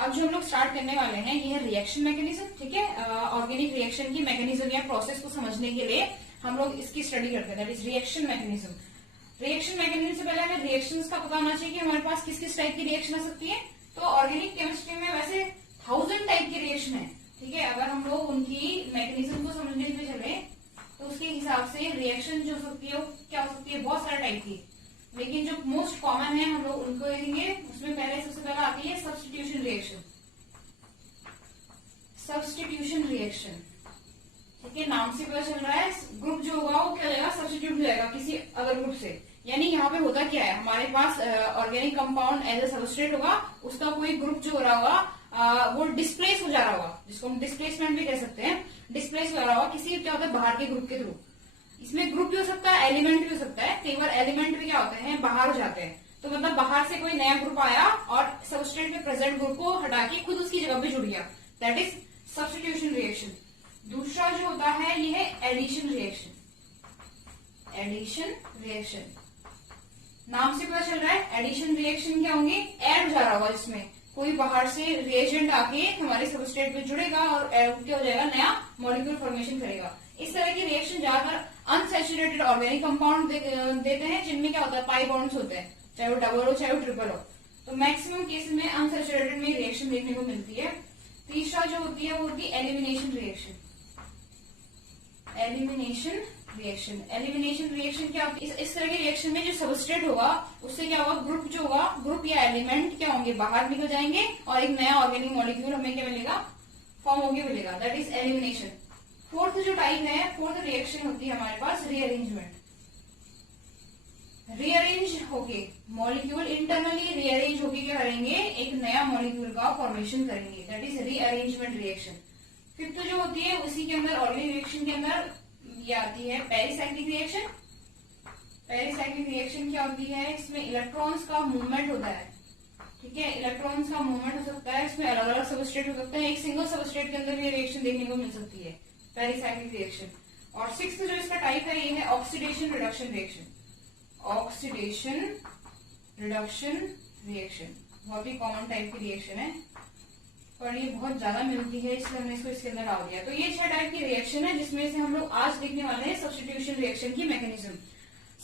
अब जो हम लोग स्टार्ट करने वाले हैं ये है रिएक्शन मैकेनिज्म, ठीक है। ऑर्गेनिक रिएक्शन की मैकेनिज्म या प्रोसेस को समझने के लिए हम लोग इसकी स्टडी करते हैं, that is reaction mechanism. Reaction mechanism से पहले हमें रिएक्शंस का पता होना चाहिए कि हमारे पास किस किस टाइप की रिएक्शन आ सकती है। तो ऑर्गेनिक केमिस्ट्री में वैसे 1000 टाइप की रिएक्शन है, ठीक है। अगर हम लोग उनकी मैकेनिज्म को समझने के लिए चले तो उसके हिसाब से रिएक्शन जो सकती है वो क्या हो सकती है, बहुत सारे टाइप की। लेकिन जो मोस्ट कॉमन है हम लोग उनको देखेंगे। उसमें पहले सबसे पहले आती है सब्स्टिट्यूशन रिएक्शन। सब्स्टिट्यूशन रिएक्शन, ठीक है, नाम से पता चल रहा है ग्रुप जो होगा वो क्या हो जाएगा, सब्स्टिट्यूट हो जाएगा किसी अदर ग्रुप से। यानी यहाँ पे होता क्या है, हमारे पास organic compound as a substrate होगा, उसका कोई ग्रुप जो हो रहा होगा वो डिस्प्लेस हो जा रहा होगा, जिसको हम डिस्प्लेसमेंट भी कह सकते हैं। डिस्प्लेस हो रहा होगा किसी क्या होता है बाहर के ग्रुप के थ्रू। इसमें ग्रुप भी हो सकता है, एलिमेंट भी हो सकता है। कई बार एलिमेंट भी क्या होते हैं, बाहर हो जाते हैं। तो मतलब बाहर से कोई नया ग्रुप आया और सबस्ट्रेट में प्रेजेंट ग्रुप को हटा के खुद उसकी जगह पे जुड़ गया, दैट इज सब्स्टिट्यूशन रिएक्शन। दूसरा जो होता है ये है एडिशन रिएक्शन। एडिशन रिएक्शन नाम से पता चल रहा है एडिशन रिएक्शन क्या होंगे, ऐड हो जा रहा होगा, जिसमें कोई बाहर से रिएजेंट आके हमारे सबस्ट्रेट में जुड़ेगा और क्या हो जाएगा, नया मॉलिक्यूल फॉर्मेशन करेगा। इस तरह की रिएक्शन ज्यादातर अनसैचुरेटेड ऑर्गेनिक कंपाउंड देते हैं, जिनमें क्या होता है पाई बॉन्ड्स होते हैं, चाहे वो डबल हो चाहे वो ट्रिपल हो। तो मैक्सिमम केसेस में अनसैचुरेटेड में रिएक्शन देखने को मिलती है। तीसरा जो होती है वो होती है elimination reaction. Elimination reaction, elimination reaction क्या होती है, इस तरह की रिएक्शन में जो सबस्ट्रेट होगा उससे क्या होगा, ग्रुप जो होगा, ग्रुप या एलिमेंट क्या होंगे, बाहर निकल जाएंगे और एक नया ऑर्गेनिक मॉलिक्यूल हमें क्या मिलेगा, फॉर्म होके मिलेगा, दैट इज एलिमिनेशन। फोर्थ जो टाइप है, फोर्थ रिएक्शन होती है हमारे पास रीअरेंजमेंट। रीअरेंज होके मॉलिक्यूल इंटरनली रीअरेंज होके क्या करेंगे, एक नया मॉलिक्यूल का फॉर्मेशन करेंगे, that is rearrangement reaction. Fifth जो होती है उसी के अंदर ऑर्गेनिक रिएक्शन के अंदर ये आती है पेरिसाइक्लिक रिएक्शन। पेरिसाइक्लिक रिएक्शन क्या होती है, इसमें इलेक्ट्रॉन्स का मूवमेंट होता है, ठीक है, इलेक्ट्रॉन्स का मूवमेंट हो सकता है। इसमें अलग अलग सबस्ट्रेट हो सकते हैं, एक सिंगल सबस्ट्रेट के अंदर भी रिएक्शन देखने को मिल सकती है, पेरिसाइक्लिक रिएक्शन। और सिक्स्थ जो इसका टाइप है ये है oxidation reduction reaction. Oxidation reduction reaction बहुत ही कॉमन टाइप की रिएक्शन है, पर ये बहुत ज्यादा मिलती है इसलिए हमने इसको इसके अंदर डाल दिया। तो ये 6 टाइप की रिएक्शन है, जिसमें से हम लोग आज देखने वाले हैं सब्स्टिट्यूशन रिएक्शन की मैकेनिज्म।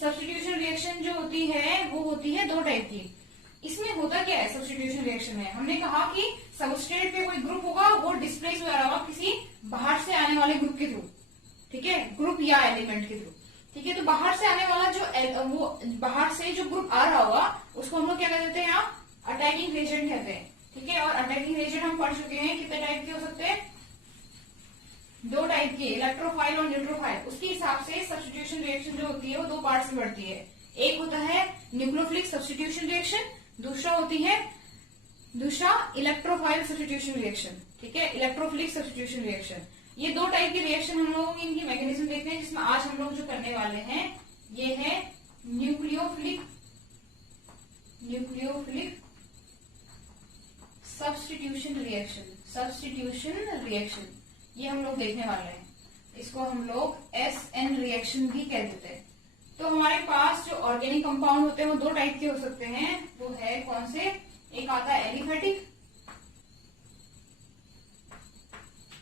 सब्स्टिट्यूशन रिएक्शन जो होती है वो होती है 2 टाइप की। इसमें होता क्या है सब्स्टिट्यूशन रिएक्शन में, हमने कहा कि सबस्ट्रेट पे कोई ग्रुप होगा वो डिस्प्लेस हो रहा होगा किसी बाहर से आने वाले ग्रुप के थ्रू, ठीक है, ग्रुप या एलिमेंट के थ्रू, ठीक है। तो बाहर से आने वाला जो वो बाहर से जो ग्रुप आ रहा होगा उसको हम लोग क्या कहते हैं, यहाँ अटैकिंग एजेंट कहते हैं, ठीक है। और अटैकिंग एजेंट हम पढ़ चुके हैं कितने टाइप के हो सकते हैं, 2 टाइप के, इलेक्ट्रोफाइल और न्यूट्रोफाइल। उसके हिसाब से सब्स्टिट्यूशन रिएक्शन जो होती है वो 2 पार्ट से बढ़ती है। एक होता है न्यूक्लियोफिलिक सब्स्टिट्यूशन रिएक्शन, दूसरा इलेक्ट्रोफाइल सब्स्टिट्यूशन रिएक्शन, ठीक है, इलेक्ट्रोफिलिक सब्स्टिट्यूशन रिएक्शन। ये 2 टाइप की रिएक्शन हम लोग इनकी मैकेनिज्म देखते हैं, जिसमें आज हम लोग जो करने वाले हैं ये है nucleophilic substitution reaction. Substitution reaction ये हम लोग देखने वाले हैं, इसको हम लोग SN रिएक्शन भी कह देते हैं। तो हमारे पास जो ऑर्गेनिक कंपाउंड होते हैं वो 2 टाइप के हो सकते हैं, वो है कौन से, एक आता है एलिफेटिक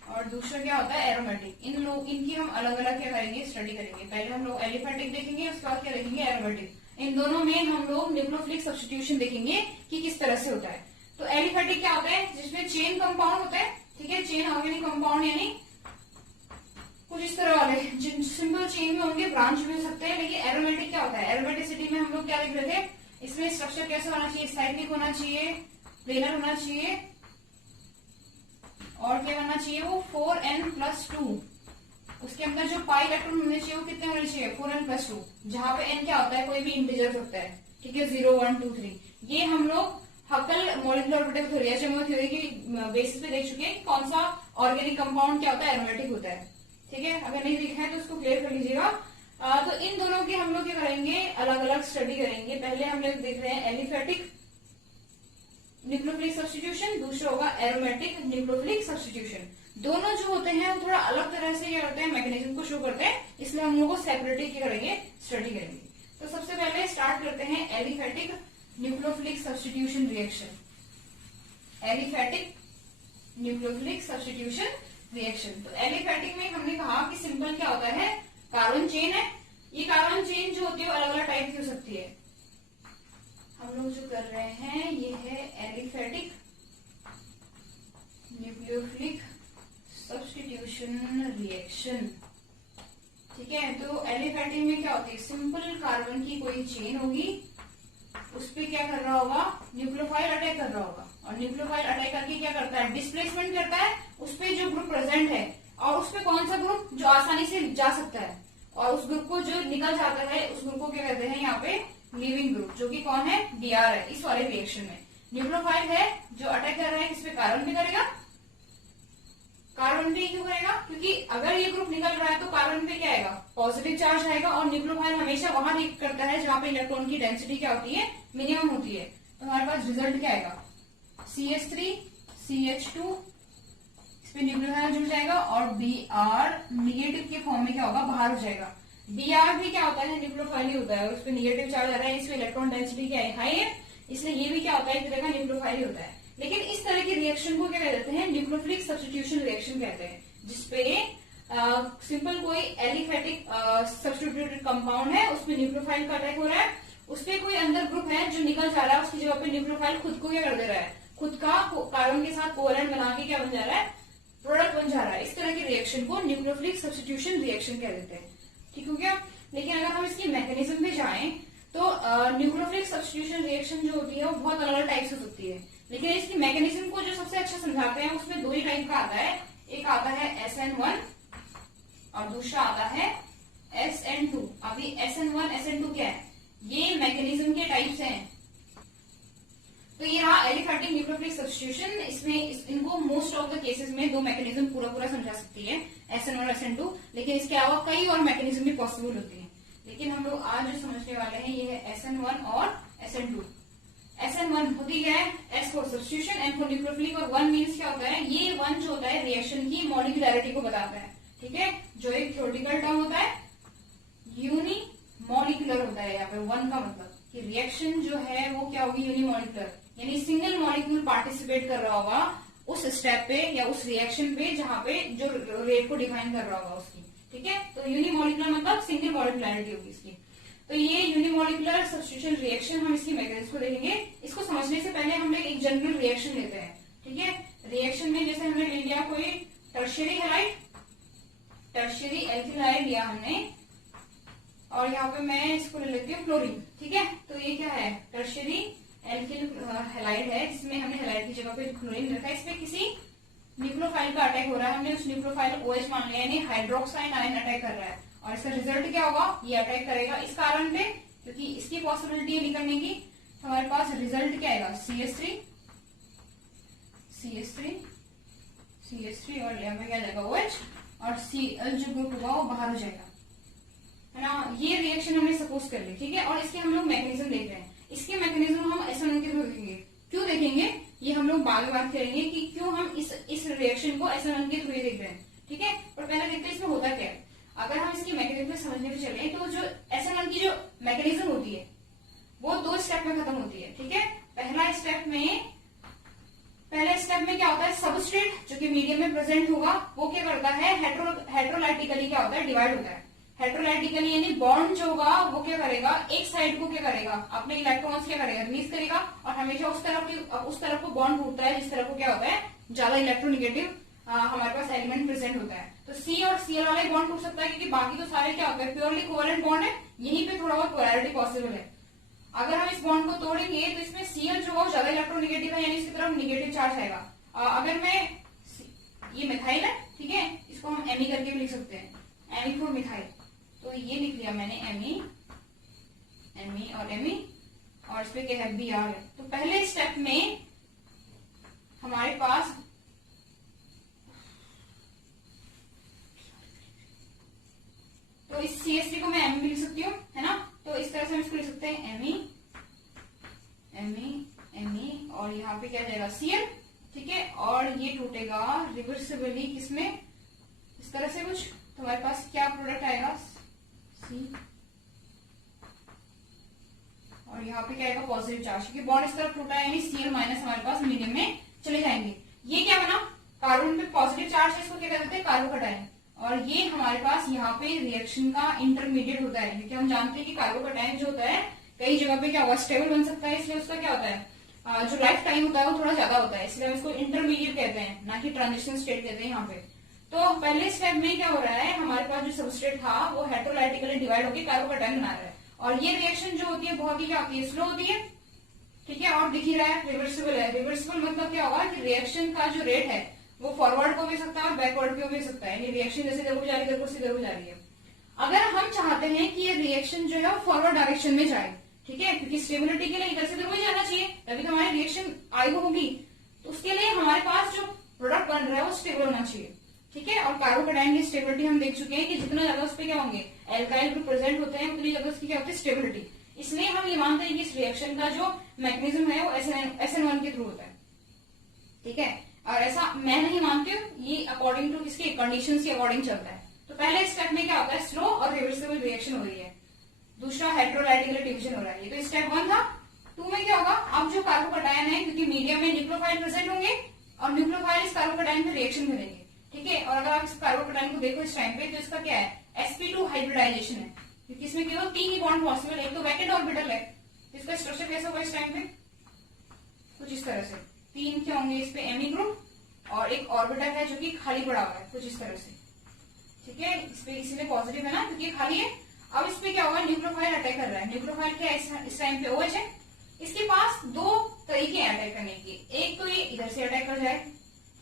और दूसरा क्या होता है एरोमेटिक। इनकी हम अलग अलग क्या करेंगे, स्टडी करेंगे। पहले हम लोग एलिफेटिक देखेंगे, उसके बाद क्या देखेंगे, एरोमेटिक। इन दोनों में हम लोग न्यूक्लियोफिलिक सब्स्टिट्यूशन देखेंगे कि किस तरह से होता है। तो एलिफेटिक क्या होता है, जिसमें चेन कंपाउंड होता है, ठीक है, चेन ऑर्गेनिक कंपाउंड यानी कुछ इस तरह वाले सिंपल चेन में होंगे, ब्रांच भी हो सकते हैं। लेकिन एरोमेटिक क्या होता है, एरोमेटिसिटी में हम लोग क्या देख रहे थे, इसमें स्ट्रक्चर कैसे होना चाहिए, साइक्लिक होना चाहिए, प्लेनर होना चाहिए और क्या करना चाहिए, वो 4n+2। उसके अंदर जो पाई इलेक्ट्रॉन होने चाहिए वो कितने होने चाहिए, 4n+2, जहां पे n क्या होता है, कोई भी इंटीजर होता है, ठीक है, 0 1 2 3। ये हम लोग हकल मॉलिक्यूलर ऑर्बिटल थ्योरी या चेमो थ्योरी की बेसिस पे देख चुके हैं कौन सा ऑर्गेनिक कंपाउंड क्या होता है, एरोमेटिक होता है, ठीक है। अगर नहीं देखा है तो उसको क्लियर कर लीजिएगा। तो इन दोनों की हम लोग क्या करेंगे, अलग अलग स्टडी करेंगे। पहले हम लोग देख रहे हैं एलिफेटिक न्यूक्लियोफिलिक सब्स्टिट्यूशन, दूसरा होगा एरोमेटिक न्यूक्लियोफिलिक सब्स्टिट्यूशन। दोनों जो होते हैं वो थोड़ा अलग तरह से क्या करते हैं, मैकेनिज्म को शो करते हैं, इसलिए हम लोग को सेपरेटली क्या करेंगे, स्टडी करेंगे। तो सबसे पहले स्टार्ट करते हैं aliphatic nucleophilic substitution reaction. Aliphatic nucleophilic substitution reaction. तो एलिफेटिक में हमने कहा कि सिंपल क्या होता है, कार्बन चेन है। ये कार्बन चेन जो होती है वो अलग अलग टाइप की हो सकती है। हम लोग जो कर रहे हैं ये है एलिफेटिक न्यूक्लियोफिलिक सब्स्टिट्यूशन रिएक्शन। ठीक है, तो एलिफेटिक में क्या होती है, सिंपल कार्बन की कोई चेन होगी, उस पर क्या कर रहा होगा, न्यूक्लियोफाइल अटैक कर रहा होगा, और न्यूक्लियोफाइल अटैक करके क्या करता है, डिस्प्लेसमेंट करता है उस पर जो ग्रुप प्रेजेंट है, और उस पर कौन सा ग्रुप जो आसानी से जा सकता है, और उस ग्रुप को जो निकल जाता है उस ग्रुप को क्या कहते हैं यहाँ पे लीविंग ग्रुप, जो कि कौन है, Br है। इस वाले रिएक्शन में न्यूक्लियोफाइल है जो अटैक कर रहा है, किस पे, कार्बन पे करेगा। कार्बन पे क्यों करेगा, क्योंकि अगर ये ग्रुप निकल रहा है तो कार्बन पे क्या आएगा, पॉजिटिव चार्ज आएगा, और न्यूक्लियोफाइल हमेशा वहां रिएक्ट करता है जहां पे इलेक्ट्रॉन की डेंसिटी क्या होती है, मिनिमम होती है। तो हमारे पास रिजल्ट क्या आएगा, CH3 CH2, इस पे न्यूक्लियोफाइल जुड़ जाएगा, और Br निगेटिव के फॉर्म में क्या होगा, बाहर हो जाएगा। Br भी क्या होता है, न्यूक्लियोफाइल ही होता है, और उस पर निगेटिव चार्ज आ रहा है, इसमें इलेक्ट्रॉन डेंसिटी क्या है, हाई है, इसलिए ये भी क्या होता है, एक तरह का न्यूक्लियोफाइल ही होता है। लेकिन इस तरह की रिएक्शन को क्या कहते हैं, न्यूक्लियोफिलिक सब्स्टिट्यूशन रिएक्शन कहते हैं, जिसपे सिंपल कोई एलिफेटिक सब्स्टिट्यूटेड कंपाउंड है, उसमें न्यूक्लियोफाइल का अटैक हो रहा है, उसपे कोई अंदर ग्रुप है जो निकल जा रहा है, उसकी जगह पे न्यूक्लियोफाइल खुद को क्या कर दे रहा है, खुद का कार्बन के साथ कोवैलेंट बना के क्या बन जा रहा है, प्रोडक्ट बन जा रहा है। इस तरह की रिएक्शन को न्यूक्लियोफिलिक सब्स्टिट्यूशन रिएक्शन कह देते हैं। ठीक हो गया। लेकिन अगर हम इसकी मैकेनिज्म पे जाएं तो न्यूक्लियोफिलिक सब्स्टिट्यूशन रिएक्शन जो होती है वो बहुत अलग अलग टाइप से होती है, लेकिन इसकी मैकेनिज्म को जो सबसे अच्छा समझाते हैं उसमें दो ही टाइप का आता है, एक आता है SN1 और दूसरा आता है SN2। अभी SN1 SN2 क्या है, ये मैकेनिज्म के टाइप्स हैं। तो ये रहा एलिफेटिक न्यूक्लियोफिलिक सब्स्टिट्यूशन, इसमें इनको मोस्ट ऑफ द केसेस में दो मैकेनिज्म पूरा समझा सकती है, SN1 और SN2, लेकिन इसके अलावा कई और मैकेनिज्म भी पॉसिबल होती है। लेकिन हम लोग आज जो समझने वाले हैं ये है SN1 और SN2। SN1 होती है S for substitution, N for nucleophilic, और 1 मीन्स क्या होता है, ये 1 जो होता है रिएक्शन की मॉलिक्यूलैरिटी को बताता है। ठीक है, जो एक थ्योरेटिकल टर्म होता है, यूनिमॉलिक्यूलर होता है। यहाँ पे 1 का मतलब कि रिएक्शन जो है वो क्या होगी, यूनिमॉलिक्यूलर, यानी सिंगल मॉलिक्यूल पार्टिसिपेट कर रहा होगा उस स्टेप पे या उस रिएक्शन पे जहां पे जो रेट को डिफाइन कर रहा होगा उसकी। ठीक है, तो यूनिमॉलिक्यूलर मतलब सिंगल मॉलिक्यूलैरिटी होगी इसकी। तो ये यूनिमॉलिक्यूलर सब्स्टिट्यूशन रिएक्शन, हम इसकी मैकेनिज्म को देखेंगे। इसको समझने से पहले हम एक जनरल रिएक्शन लेते हैं। ठीक है, रिएक्शन में जैसे हमने ले लिया कोई tertiary halide, tertiary alkyl halide लिया हमने, और यहाँ पे मैं इसको ले लेती हूँ क्लोरीन। ठीक है, तो ये क्या है, टर्शियरी एल्किल हैलाइड है, जिसमें हमने हैलाइड की जगह पे क्लोरीन रखा है। इसमें किसी न्यूक्लियोफाइल का अटैक हो रहा है, हमने उस न्यूक्लियोफाइल OH मान लिया, यानी हाइड्रोक्साइड आयन अटैक कर रहा है, और इसका रिजल्ट क्या होगा, ये अटैक करेगा इस कारण पे, क्योंकि इसकी पॉसिबिलिटी है निकलने की। तो हमारे पास रिजल्ट क्या आएगा, CH3 और यहाँ पे क्या जाएगा OH, और Cl जो ग्रुप होगा वो बाहर हो जाएगा, है ना। ये रिएक्शन हमने सपोज कर ली। ठीक है, और इसके हम लोग मैकेनिज्म देख रहे हैं। इसके मैकेनिज्म हम SN1 के थ्रू देखेंगे। क्यों देखेंगे, ये हम लोग बाद में बात करेंगे कि क्यों हम इस रिएक्शन को SN1 के थ्रू देख रहे हैं। ठीक है, पर पहले देखते हैं इसमें होता क्या है। अगर हम इसकी मैकेनिज्म समझने पे चले तो जो SN1 की जो मैकेनिज्म होती है वो 2 स्टेप में खत्म होती है। ठीक है, पहले स्टेप में क्या होता है, सबस्ट्रेट जो कि मीडियम में प्रेजेंट होगा वो क्या करता है, हेट्रोलाइटिकली क्या होता है, डिवाइड होता है। हेट्रोलाइटिकली यानी बॉन्ड जो होगा वो क्या करेगा, एक साइड को क्या करेगा, अपने इलेक्ट्रॉन्स क्या करेगा, रिलीज करेगा, और हमेशा उस तरफ को बॉन्ड टूटता है जिस तरफ को क्या होता है, ज्यादा इलेक्ट्रोनिगेटिव हमारे पास एलिमेंट प्रेजेंट होता है। तो C और Cl वाला बॉन्ड टूट सकता है, क्योंकि बाकी तो सारे क्या होता है, प्योरली कोवैलेंट बॉन्ड है, यहीं पे थोड़ा बहुत पोलैरिटी पॉसिबल है। अगर हम इस बॉन्ड को तोड़ेंगे तो इसमें Cl जो है ज्यादा इलेक्ट्रोनिगेटिव है, यानी इसकी तरफ निगेटिव चार्ज आएगा। अगर मैं, ये मिथाइल है, ठीक है, इसको हम Me करके भी लिख सकते हैं, Me फॉर मिथाइल। तो ये लिख लिया मैंने Me और Me, और इस पे क्या है, Br है। तो पहले स्टेप में हमारे पास तो इस CH3 को मैं M भी लिख सकती हूँ, है ना। तो इस तरह से हम इसको लिख सकते हैं Me, और यहाँ पे क्या जाएगा, Cl। ठीक है, और ये टूटेगा रिवर्सिबली किसमें, इस तरह से कुछ। तो हमारे पास क्या प्रोडक्ट आएगा, C, और यहाँ पे क्या आएगा, पॉजिटिव चार्ज, क्योंकि बॉन्ड इस तरफ टूटा है, यानी Cl माइनस हमारे पास मीडियम में चले रिएक्शन का इंटरमीडिएट होता है, क्योंकि हम जानते हैं कि कार्बोकैटायन जो होता है कई जगह पे क्या होगा, स्टेबल बन सकता है, इसलिए उसका क्या होता है जो लाइफ टाइम होता है वो थोड़ा ज्यादा होता है, इसलिए हम इसको इंटरमीडिएट कहते हैं, ना कि ट्रांजिशन स्टेट कहते हैं यहाँ पे। तो पहले स्टेप में क्या हो रहा है, हमारे पास जो सबस्ट्रेट था वो हेटेरोलाइटिकली डिवाइड होकर कार्बोकैटायन बना रहा है, और ये रिएक्शन जो होती है बहुत ही क्या होती है, स्लो होती है, ठीक है, और दिख ही रहा है रिवर्सिबल है। रिवर्सिबल मतलब क्या होगा कि रिएक्शन का जो रेट है वो फॉरवर्ड को भी सकता है और बैकवर्ड को भी सकता है, ये रिएक्शन जैसे इधर को जा रही है इधर को जा रही है। अगर हम चाहते हैं कि ये रिएक्शन जो है फॉरवर्ड डायरेक्शन में जाए, ठीक है, क्योंकि स्टेबिलिटी के लिए इधर से इधर को जाना चाहिए, तभी तो हमारी रिएक्शन आयु होगी, तो उसके लिए हमारे पास जो प्रोडक्ट बन रहा है वो स्टेबल होना चाहिए, ठीक है। और कार्बोकैटायन की स्टेबिलिटी हम देख चुके हैं कि जितना ज्यादा उस पर क्या होंगे एल्काइल ग्रुप प्रेजेंट होते हैं उतनी ज्यादा उसकी क्या होती है स्टेबिलिटी, इसलिए हम ये मानते हैं कि इस रिएक्शन का जो मैकेनिज्म है वो SN1 के थ्रू होता है, ठीक है। और ऐसा मैं नहीं मानती हूँ, ये अकॉर्डिंग टू इसके कंडीशंस के अकॉर्डिंग चलता है। तो पहले स्टेप में क्या होता है, स्लो और रिवर्सिबल रिएक्शन हो रही है, दूसरा हेटेरोलाइटिकल डिवीजन हो रहा है, ये तो स्टेप 1 था। 2 में क्या होगा, अब जो कार्बोकैटायन है क्योंकि मीडियम में न्यूक्लियोफाइल प्रेजेंट होंगे और न्यूक्लियोफाइल इस कार्बोकैटायन में रिएक्शन करेंगे, ठीक है। और अगर आप इस कार्बोकैटायन को देखो इस टाइम पे तो इसका क्या है, sp2 हाइब्रिडाइजेशन है, क्योंकि इसमें केवल 3 ही बॉन्ड पॉसिबल है, एक तो वैकेंट ऑर्बिटल है, इसका स्ट्रक्चर कैसा होगा इस टाइम पे, कुछ इस तरह से 3 क्या होंगे इस पे Me ग्रुप और एक ऑर्बिटल है जो कि खाली पड़ा हुआ है कुछ इस तरह से, ठीक है। इस पे इसीलिए पॉजिटिव है ना क्योंकि खाली है। अब इस पे क्या होगा, न्यूक्लियोफाइल अटैक कर रहा है, न्यूक्लियोफाइल क्या है इस टाइम पे OH है, इसके पास 2 तरीके हैं अटैक करने के, एक तो ये इधर से अटैक कर जाए,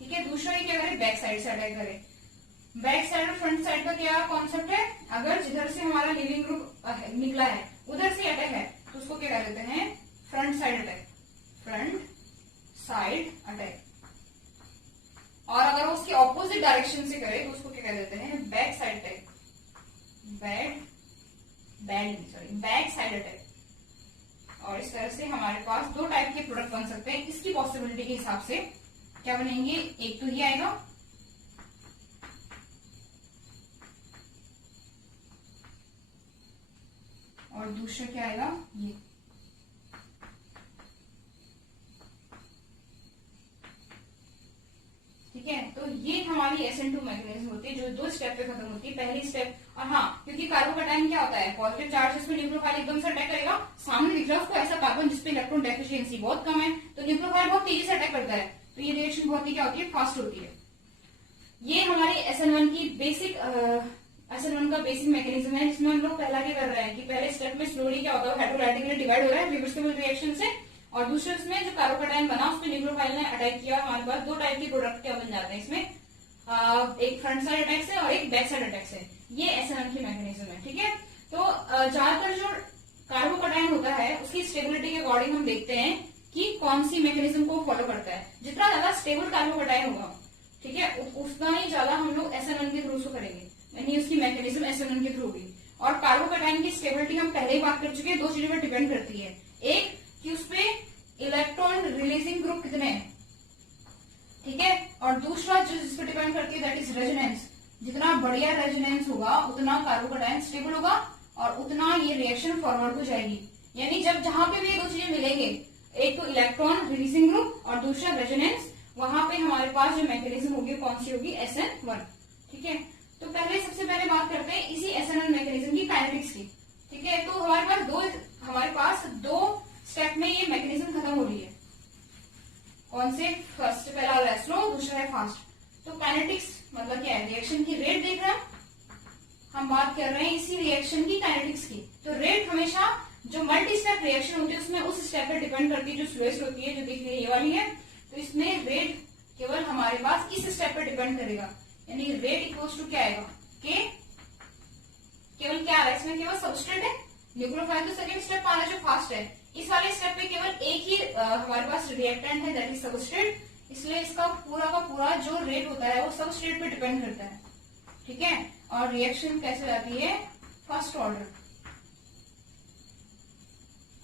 ठीक है, दूसरा ये क्या करे बैक साइड से अटैक करे। बैक साइड और फ्रंट साइड का क्या कॉन्सेप्ट है, अगर जिधर से हमारा लीविंग ग्रुप निकला है उधर से अटैक है तो उसको क्या कह देते हैं, front side attack, front side attack. और अगर वो उसके ऑपोजिट डायरेक्शन से करे तो उसको क्या कह देते हैं, back side attack, back side attack. और इस तरह से हमारे पास 2 टाइप के प्रोडक्ट बन सकते हैं, इसकी पॉसिबिलिटी के हिसाब से क्या बनेंगे, एक तो ये आएगा और दूसरा क्या आएगा ये, ठीक है। तो ये हमारी SN2 मैकेनिज्म होती है जो 2 स्टेप पे खत्म होती है। पहली स्टेप, और हाँ क्योंकि कार्बोकैटायन क्या होता है, पॉजिटिव चार्ज इसमें न्यूक्लियोफाइल एकदम से अटैक करेगा, सामने दिख रहा है उसको ऐसा कार्बन जिसपे इलेक्ट्रॉन डेफिशिएंसी बहुत कम है, तो न्यूक्लियोफाइल बहुत तेजी से अटैक करता है, तो ये रिएक्शन बहुत ही क्या होती है, फास्ट होती है। ये हमारी SN1 की बेसिक SN1 का बेसिक मैकेनिज्म है, जिसमें हम लोग पहला क्या कर रहे हैं कि पहले स्टेप में स्लोली क्या होता है, हेटेरोलाइटिकली डिवाइड हो रहा है रिवर्सिबल रिएक्शन से, और दूसरे उसमें जो कार्बोकैटायन बना उस पर न्यूक्लियोफाइल ने अटैक किया, हमारे पास 2 टाइप के प्रोडक्ट क्या बन जाते हैं इसमें, एक फ्रंट साइड अटैक से और एक बैक साइड अटैक से, ये SN1 की मैकेनिज्म है, ठीक है। तो ज्यादातर जो कार्बोकैटायन होता है उसकी स्टेबिलिटी के अकॉर्डिंग हम देखते हैं कि कौन सी मैकेनिज्म को फॉलो करता है, जितना ज्यादा स्टेबल कार्बोकैटायन होगा, ठीक है, उतना ही ज्यादा हम लोग SN1 के थ्रू करेंगे, यानी उसकी मैकेनिज्म SN1 के थ्रू होगी। और कार्बोकैटायन की स्टेबिलिटी हम पहले ही बात कर चुके हैं, 2 चीजों पर डिपेंड करती है, एक कि उसपे इलेक्ट्रॉन रिलीजिंग ग्रुप कितने हैं, ठीक है, और दूसरा जो जिस पर डिपेंड करती है दैट इज रेजोनेंस, जितना बढ़िया रेजोनेंस होगा उतना कार्बोकैटायन स्टेबल होगा और उतना ये रिएक्शन फॉरवर्ड हो जाएगी। यानी जब जहां पे भी ये 2 चीजें मिलेंगे, एक तो इलेक्ट्रॉन रिलीजिंग ग्रुप और दूसरा रेजोनेंस, वहां पे हमारे पास जो मैकेनिज्म होगी कौन सी होगी, SN1, ठीक है। तो सबसे पहले बात करते हैं इसी SN1 मैकेनिज्म की काइनेटिक्स की, ठीक है। तो हमारे पास दो स्टेप में ये मैकेनिज्म खत्म हो रही है, कौन से, फर्स्ट पहला वाला है स्लो, दूसरा है फास्ट। तो काइनेटिक्स मतलब क्या है, रिएक्शन की रेट देख रहे हैं, हम बात कर रहे हैं इसी रिएक्शन की काइनेटिक्स की। तो रेट हमेशा जो मल्टी स्टेप रिएक्शन होती है उसमें उस स्टेप पर डिपेंड करती है जो स्लोएस्ट होती है, जो देखिए ये वाली है। तो इसमें रेट केवल हमारे पास इस स्टेप पर डिपेंड करेगा, यानी रेट इक्वल्स टू क्या आएगा, के, केवल क्या आ रहा है इसमें, केवल सबस्ट्रेट है, न्यूक्लियोफाइल तो सेकंड स्टेप आ रहा है जो फास्ट है, इस वाले स्टेप पे केवल एक ही हमारे पास रिएक्टेंट है दैट इज सबस्ट्रेट, इसलिए इसका पूरा का पूरा जो रेट होता है वो सबस्ट्रेट पे डिपेंड करता है, ठीक है। और रिएक्शन कैसे जाती है, फर्स्ट ऑर्डर।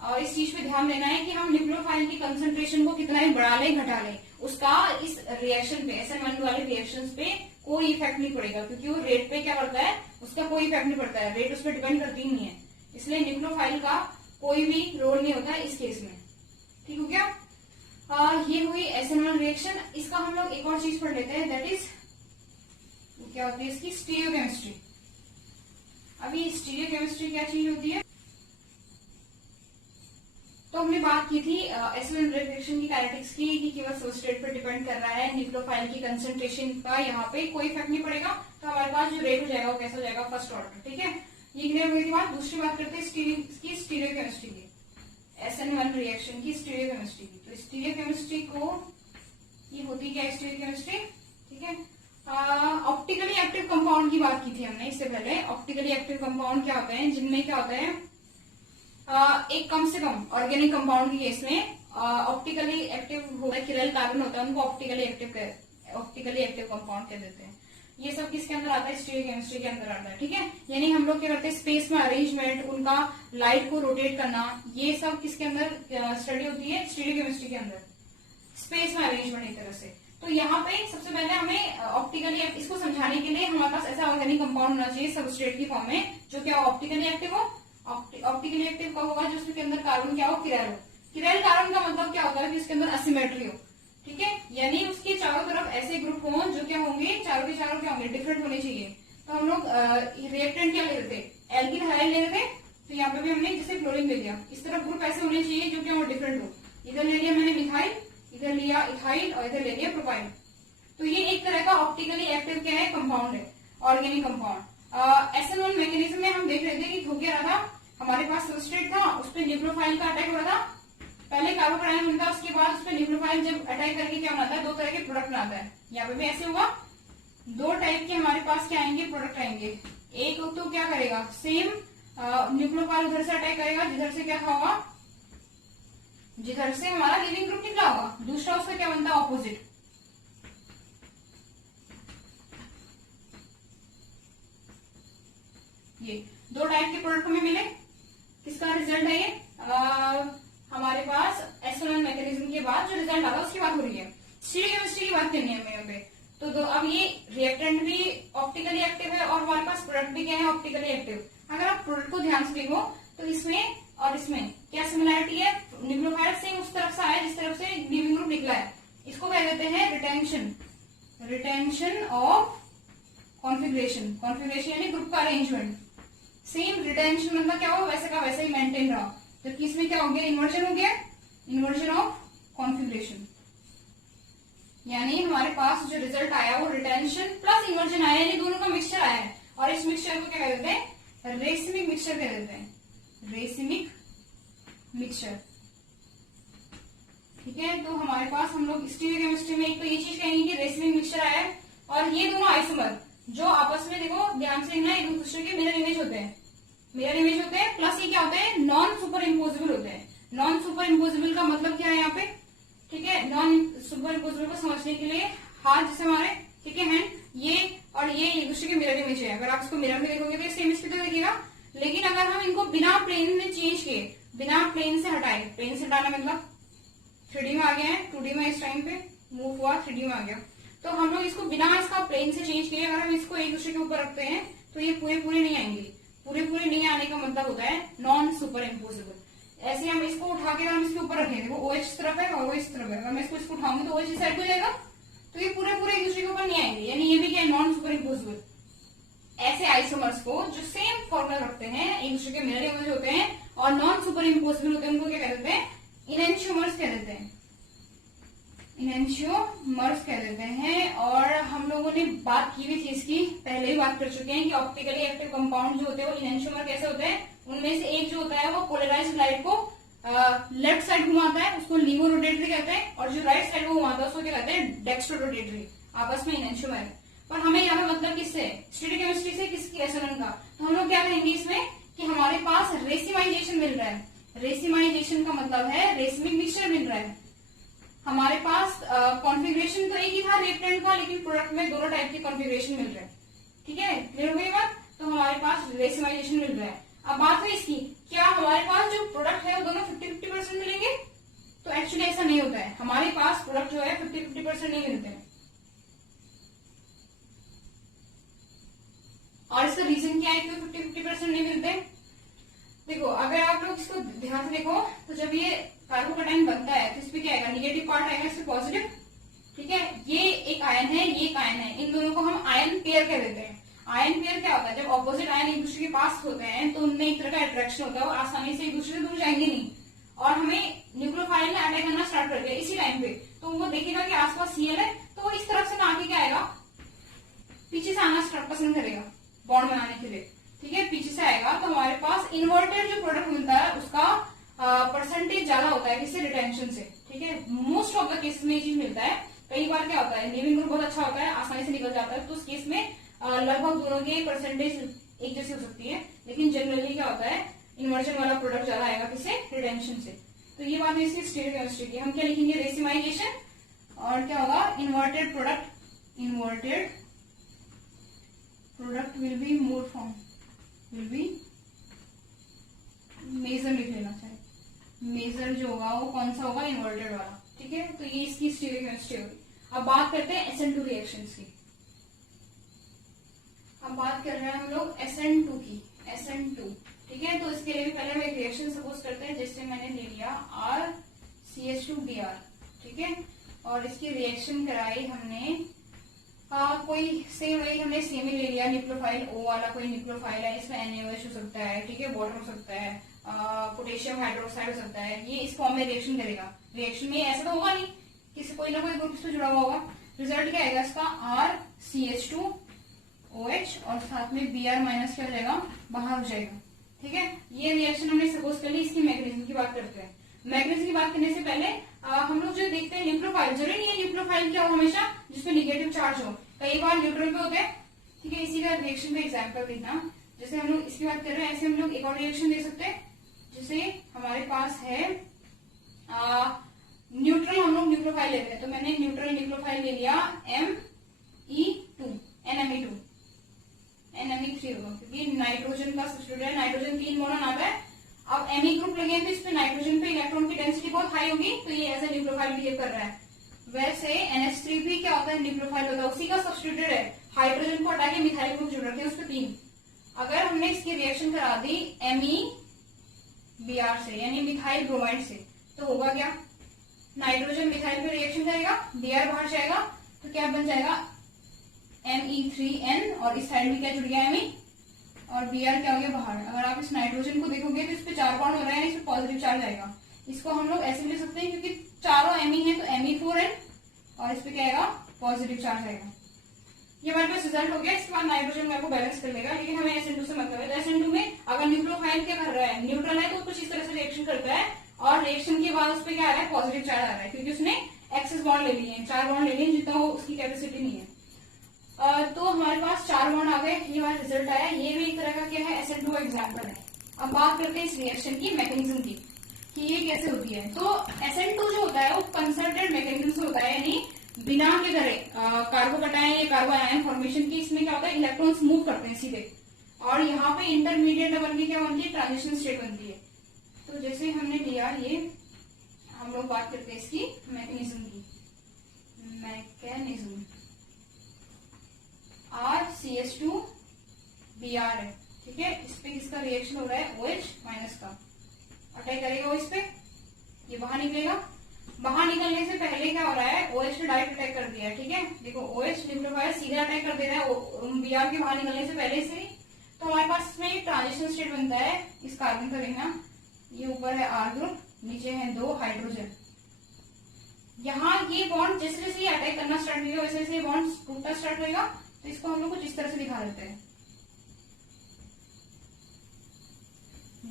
और इस चीज पे ध्यान देना है कि हम न्यूक्लियोफाइल की कंसंट्रेशन को कितना ही बढ़ा लें घटा लें, उसका इस रिएक्शन पे SN1 वाले रिएक्शंस पे कोई इफेक्ट नहीं पड़ेगा, क्योंकि वो रेट पे क्या पड़ता है, उसका कोई इफेक्ट नहीं पड़ता है, रेट उस पर डिपेंड करती ही नहीं है, इसलिए न्यूक्लियोफाइल का कोई भी रोल नहीं होता है इस केस में, ठीक हो गया। ये हुई SN1 रिएक्शन। इसका हम लोग एक और चीज पढ़ लेते हैं, दैट इज क्या होती है इसकी स्टीरियोकेमिस्ट्री। अभी स्टीरियोकेमिस्ट्री क्या चीज होती है? तो हमने बात की थी एसिड रिएक्शन की काइनेटिक्स की कि केवल सबस्ट्रेट पर डिपेंड कर रहा है, न्यूक्लियोफाइल की कंसंट्रेशन का यहाँ पे कोई इफेक्ट नहीं पड़ेगा, तो हमारे पास जो रेट हो जाएगा वो कैसा हो जाएगा? First order. ठीक है, ये क्लियर हुई बात। दूसरी बात करते हैं स्टीरियोकेमिस्ट्री की, SN1 रिएक्शन की स्टीरियोकेमिस्ट्री की। तो स्टीरियोकेमिस्ट्री को ये होती क्या? स्टीरियोकेमिस्ट्री, ठीक है, ऑप्टिकली एक्टिव कंपाउंड की बात की थी हमने इससे पहले। ऑप्टिकली एक्टिव कंपाउंड क्या होते हैं? जिनमें क्या होता है, एक कम से कम ऑर्गेनिक कंपाउंड की केस में ऑप्टिकली एक्टिव होता है, किरल कार्बन होता है, उनको ऑप्टिकली एक्टिव कंपाउंड कह देते हैं। ये सब किसके अंदर आता है? स्टीरियोकेमिस्ट्री के अंदर आता है। ठीक है, यानी हम लोग क्या करते हैं, स्पेस में अरेंजमेंट, उनका लाइट को रोटेट करना, ये सब किसके अंदर स्टडी होती है? स्टीरियोकेमिस्ट्री के अंदर, स्पेस में अरेंजमेंट एक तरह से। तो यहाँ पे सबसे पहले हमें ऑप्टिकली, इसको समझाने के लिए हमारे पास ऐसा ऑर्गेनिक कंपाउंड होना चाहिए सबस्ट्रेट की फॉर्म में जो क्या ऑप्टिकली एक्टिव हो। ऑप्टिकली एक्टिव कब होगा? जो उसके अंदर कार्बन क्या हो? किरल हो। किरल कार्बन का मतलब क्या होता है कि उसके अंदर असिमेट्री हो। ठीक है, यानी उसके चारों तरफ ऐसे ग्रुप हो जो क्या होंगे? चारों के चारों क्या होंगे? डिफरेंट होने चाहिए। तो हम लोग रिएक्टेंट क्या ले रहे थे? एल्किल हाइड ले रहे थे। तो यहाँ पे भी हमने जैसे क्लोरीन ले लिया, इस तरफ ग्रुप ऐसे होने चाहिए जो क्या हो? डिफरेंट हो। इधर ले लिया मैंने मिथाइल, इधर लिया इथाइल और इधर ले लिया प्रोपाइल। तो ये एक तरह का ऑप्टिकली एक्टिव क्या है? कंपाउंड है, ऑर्गेनिक कंपाउंड। SN1 मैकेनिज्म में हम देख रहे थे कि हो क्या रहा था, हमारे पास सबस्ट्रेट था, उस पर न्यूक्लियोफाइल का अटैक हो रहा था। पहले कार्बोकेटायन बनता है, उसके बाद उस पर न्यूक्लियोफाइल जब अटैक करके क्या बनाता है? दो तरह के प्रोडक्ट बनाता है। यहाँ पे भी ऐसे होगा, दो टाइप के हमारे पास क्या आएंगे? प्रोडक्ट आएंगे। एक तो क्या करेगा? सेम न्यूक्लियोफाइल उधर से अटैक करेगा जिधर से क्या होगा? जिधर से हमारा लिविंग ग्रुप निकला होगा। दूसरा उसका क्या बनता है? ऑपोजिट। ये दो टाइप के प्रोडक्ट हमें मिले। किसका रिजल्ट है ये? हमारे पास SN1 मैकेनिज्म के बाद जो रिजल्ट आ रहा है उसकी बात हो रही है। स्टीरियोकेमिस्ट्री की बात करनी है हमें यहाँ पे। तो अब ये रिएक्टेंट भी ऑप्टिकली एक्टिव है और हमारे पास प्रोडक्ट भी क्या है? Optically active. अगर आप प्रोडक्ट को ध्यान से देखो तो इसमें और इसमें क्या सिमिलरिटी है? न्यूक्लियोफाइल सेम उस तरफ से आया जिस तरफ से लिविंग ग्रुप निकला है। इसको क्या कहते हैं? Retention of configuration. कॉन्फिगरेशन यानी ग्रुप का अरेंजमेंट। सेम रिटेंशन मतलब क्या हो? वैसे का वैसे ही मेंटेन रहा। जबकि इसमें क्या हो गया? इन्वर्जन हो गया, इन्वर्जन ऑफ कॉन्फिगरेशन। यानी हमारे पास जो रिजल्ट आया वो रिटेंशन प्लस इन्वर्जन आया, यानी दोनों का मिक्सचर आया है। और इस मिक्सचर को क्या कह देते हैं? रेसिमिक मिक्सचर कह देते हैं। Racemic mixture. ठीक है, तो हमारे पास हम लोग स्टीरियोकेमिस्ट्री में एक तो ये चीज कहेंगे कि रेसिमिक मिक्सचर आया है। और ये दोनों आइसोमर जो आपस में, देखो ध्यान से लेना, एक दूसरे के मिरर इमेज होते हैं। मिरर इमेज होते हैं प्लस ये क्या होते हैं? नॉन सुपर इम्पोजिबल होते हैं। नॉन सुपर इम्पोजिबल का मतलब क्या है यहाँ पे? ठीक है, नॉन सुपर इम्पोजिबल को समझने के लिए हाथ जैसे हमारे, ठीक है, हैंड, ये और ये एक दूसरे के मिरर इमेज है। अगर आप इसको मिरर में देखोगे तो ये सेम स्थिति दिखेगा। लेकिन अगर हम इनको बिना प्लेन में चेंज किए, बिना प्लेन से हटाए, प्लेन से हटाना मतलब 3D में आ गया है, 2D में इस टाइम पे मूव हुआ, 3D में आ गया। तो हम लोग इसको बिना इसका प्लेन से चेंज किए अगर हम इसको एक दूसरे के ऊपर रखते हैं तो ये पूरे नहीं आएंगे। पूरे नहीं आने का मतलब होता है नॉन सुपर इम्पोजिबल। ऐसे हम इसको उठा के हम इसके ऊपर रखेंगे, देखो OH इस तरफ है और वो इस तरफ है, अगर मैं इसको उठाऊंगी तो OH इस साइड को जाएगा, तो ये पूरे एक दूसरे के ऊपर नहीं आएंगे। यानी ये भी क्या है? Non super imposable. ऐसे आइसोमर्स को जो सेम फॉर्मूला रखते हैं, एक दूसरे के मिरर इमेज होते हैं और नॉन सुपर इम्पोजिबल होते हैं, उनको क्या कह देते हैं? इनेंशियोमर्स कह देते हैं। इनेंशियोमर्स कह देते हैं। और हम लोगों ने बात की भी थी इसकी, पहले ही बात कर चुके हैं कि ऑप्टिकली एक्टिव कंपाउंड जो होते हैं वो इनेंशियोमर कैसे होते हैं? उनमें से एक जो होता है वो पोलराइज्ड लाइट को लेफ्ट साइड घुमाता है, उसको लीवो रोटेटरी कहते हैं, और जो राइट साइड को घुमाता है उसको क्या कहते हैं? Dextro rotatory. आपस में इनेंशियोमर है। पर हमें यहाँ पे मतलब किससे? स्टीरियोकेमिस्ट्री से, किसकी? SN1 का। तो हम लोग क्या कहेंगे इसमें कि हमारे पास रेसिमाइजेशन मिल रहा है। रेसिमाइजेशन का मतलब है रेसिमिक मिक्सचर मिल रहा है। हमारे पास कॉन्फ़िगरेशन तो एक ही था रिएक्टेंट का, लेकिन प्रोडक्ट में दोनों टाइप के कॉन्फ़िगरेशन मिल रहे हैं। ठीक है, क्लियर हो गई बात? तो हमारे पास रेसिमाइजेशन मिल रहा है। अब बात है इसकी, क्या हमारे पास जो प्रोडक्ट है वो दोनों 50-50% मिलेंगे? तो एक्चुअली ऐसा नहीं होता है। हमारे पास प्रोडक्ट जो है 50-50% नहीं मिलते हैं। और इसका रीजन क्या है क्यों 50-50% नहीं मिलते? देखो, अगर आप लोग इसको ध्यान से देखो तो जब ये कार्बोकेटाइन बनता है तो इसमें क्या आएगा? निगेटिव पार्ट आएगा, इससे पॉजिटिव। ठीक है, ये एक आयन है, ये एक आयन है, इन दोनों को हम आयन पेयर कह देते हैं। आयन पेयर क्या होता है, जब ऑपोजिट आयन एक दूसरे के पास होते हैं तो उनमें एक तरह का अट्रैक्शन होता है और आसानी से एक दूसरे से दूर जाएंगे नहीं। और हमें न्यूक्लियोफाइल ने अटैक करना स्टार्ट कर दिया इसी टाइम पे, तो वो देखेगा कि आसपास Cl है, तो वो इस तरफ से ना आके क्या आएगा, पीछे से आना स्टार्ट पसंद करेगा बॉन्ड बनाने के लिए। ठीक है, पीछे से आएगा तो हमारे पास इन्वर्टेड जो प्रोडक्ट मिलता है उसका परसेंटेज ज्यादा होता है किससे, रिटेंशन से। ठीक है, मोस्ट ऑफ द केसेस में ये चीज मिलता है। कई बार क्या होता है, लीविंग ग्रुप बहुत अच्छा होता है, आसानी से निकल जाता है, तो उस केस में लगभग दोनों की परसेंटेज एक जैसी हो सकती है, लेकिन जनरली क्या होता है, इन्वर्जन वाला प्रोडक्ट ज्यादा आएगा किससे, रिटेंशन से। तो ये बात है इसकी स्टेरियोकेमिस्ट्री की। हम क्या लिखेंगे, रेसिमाइजेशन, और क्या होगा, inverted product, inverted product will be more form, will be major लिख लेना चाहिए, मेजर जो होगा वो कौन सा होगा, इन्वर्टेड वाला। ठीक है, तो ये इसकी स्टेरियोकेमिस्ट्री होगी। अब बात करते हैं SN2 रिएक्शंस की। अब बात कर रहे हैं हम लोग SN2 की, SN2। ठीक है, तो इसके लिए भी पहले हम एक रिएक्शन सपोज करते हैं, जैसे मैंने ले लिया RCH2Br। ठीक है, और इसकी रिएक्शन कराई हमने कोई सेम वही हमने सेम ही ले लिया, न्यूक्लियोफाइल O वाला कोई न्यूक्लियोफाइल है, इसमें NaOH हो सकता है, ठीक है, वाटर हो सकता है, पोटेशियम हाइड्रोक्साइड हो सकता है, ये इस फॉर्म में रिएक्शन करेगा। रिएक्शन में ऐसा तो होगा नहीं, किसी कोई ना कोई ग्रुप से जुड़ा हुआ होगा। रिजल्ट क्या आएगा इसका, RCH2OH और साथ में Br माइनस क्या हो जाएगा, बाहर हो जाएगा। ठीक है, ये रिएक्शन हमने सपोज कर ली। इसकी मैकेनिज्म की बात करते हैं। मैकेनिज्म की बात करने से पहले हम लोग जो देखते हैं न्यूक्लियोफाइल, जरूरी नहीं है न्यूक्लियोफाइल क्या हो हमेशा जिसपे निगेटिव चार्ज हो, कई बार न्यूट्रल पे होते हैं। ठीक है, इसी का रिएक्शन का एग्जाम्पल देखना, जैसे हम लोग इसकी बात कर रहे हैं, ऐसे हम लोग एक और रिएक्शन दे सकते हैं। जैसे हमारे पास है न्यूट्रल, हम लोग न्यूक्लियोफाइल ले रहे हैं, तो मैंने न्यूट्रल न्यूक्लियोफाइल ले लिया NMe2 NMe3 होगा, क्योंकि नाइट्रोजन का सब्स्टिट्यूट है, नाइट्रोजन 3 बोरॉन आता है। अब Me ग्रुप लगे तो इस पे नाइट्रोजन पे इलेक्ट्रॉन की डेंसिटी बहुत हाई होगी, तो ये ऐसा न्यूक्लियोफाइल बिहेव कर रहा है। वैसे NH3 भी क्या होता है, न्यूक्लियोफाइल होता है, उसी का सब्स्टिट्यूटेड है, हाइड्रोजन को हटा के मिथाइल ग्रुप जुड़ रखे हैं उसपे 3। अगर हमने इसकी रिएक्शन करा दी MEBr से, यानी मिथाइल ब्रोमाइड से, तो होगा क्या, नाइट्रोजन मिथाइल पे रिएक्शन करेगा, Br बाहर जाएगा, तो क्या बन जाएगा Me3N, और इस साइड में क्या जुड़ गया Me, और Br क्या हो गया बाहर। अगर आप इस नाइट्रोजन को देखोगे तो इस पे 4 बॉन्ड हो रहा है, इस पे पॉजिटिव चार्ज आएगा। इसको हम लोग ऐसे भी लिख सकते हैं, क्योंकि चारों Me है तो Me4N, और इस पे क्या आएगा, पॉजिटिव चार्ज आएगा। ये हमारे पास रिजल्ट हो गया। इसके बाद नाइट्रोजन में आपको बैलेंस कर लेगा, लेकिन हमें SN2 से मतलब है। तो SN2 में अगर न्यूक्लियोफाइल क्या कर रहा है, न्यूट्रल है, तो कुछ इस तरह से रिएक्शन करता है, और रिएक्शन के बाद उस पर क्या आ रहा है, पॉजिटिव चार्ज आ रहा है, क्योंकि उसने एक्सेस बॉन्ड ले लिए हैं, 4 बॉन्ड ले लिए, जितना वो उसकी कैपेसिटी नहीं है। तो हमारे पास 4 बॉन्ड आ गए, ये हमारा रिजल्ट आया। ये भी एक तरह का क्या है, SN2 का एग्जाम्पल है। अब बात करते हैं इस रिएक्शन की मैकेनिज्म की, कि ये कैसे होती है। तो SN2 जो होता है वो कंसर्टेड मैकेनिज्म से होता है, यानी बिना के करे कार्बोकटायन या कार्बो आयन फॉर्मेशन की। इसमें क्या होता है, इलेक्ट्रॉन्स मूव करते हैं सीधे, और यहाँ पे इंटरमीडिएट बन के क्या बनती है, ट्रांजिशन स्टेट बनती है। तो जैसे हमने लिया ये, हम लोग बात करते हैं इसकी मैकेनिज्म की, मैकेनिज्म RCH2Br है। ठीक है, इस पे किसका रिएक्शन हो रहा है, OH माइनस का, अटैक करेगा वो इस पे, ये बाहर निकलेगा। बाहर निकलने से पहले क्या हो रहा है, OH पे डायरेक्ट अटैक कर दिया है। ठीक है, देखो OH न्यूक्लियोफाइल सीधा अटैक कर दे रहा है Br के बाहर निकलने से पहले से ही। तो हमारे पास इसमें ट्रांजिशन स्टेट बनता है इस कार्बन का। देखना, ये ऊपर है R ग्रुप, नीचे है 2 हाइड्रोजन। यहाँ ये बॉन्ड जैसे जैसे ये अटैक करना स्टार्ट होगा, वैसे वैसे ये बॉन्ड टूटना स्टार्ट होगा। तो इसको हम लोग कुछ इस तरह से दिखा देते हैं।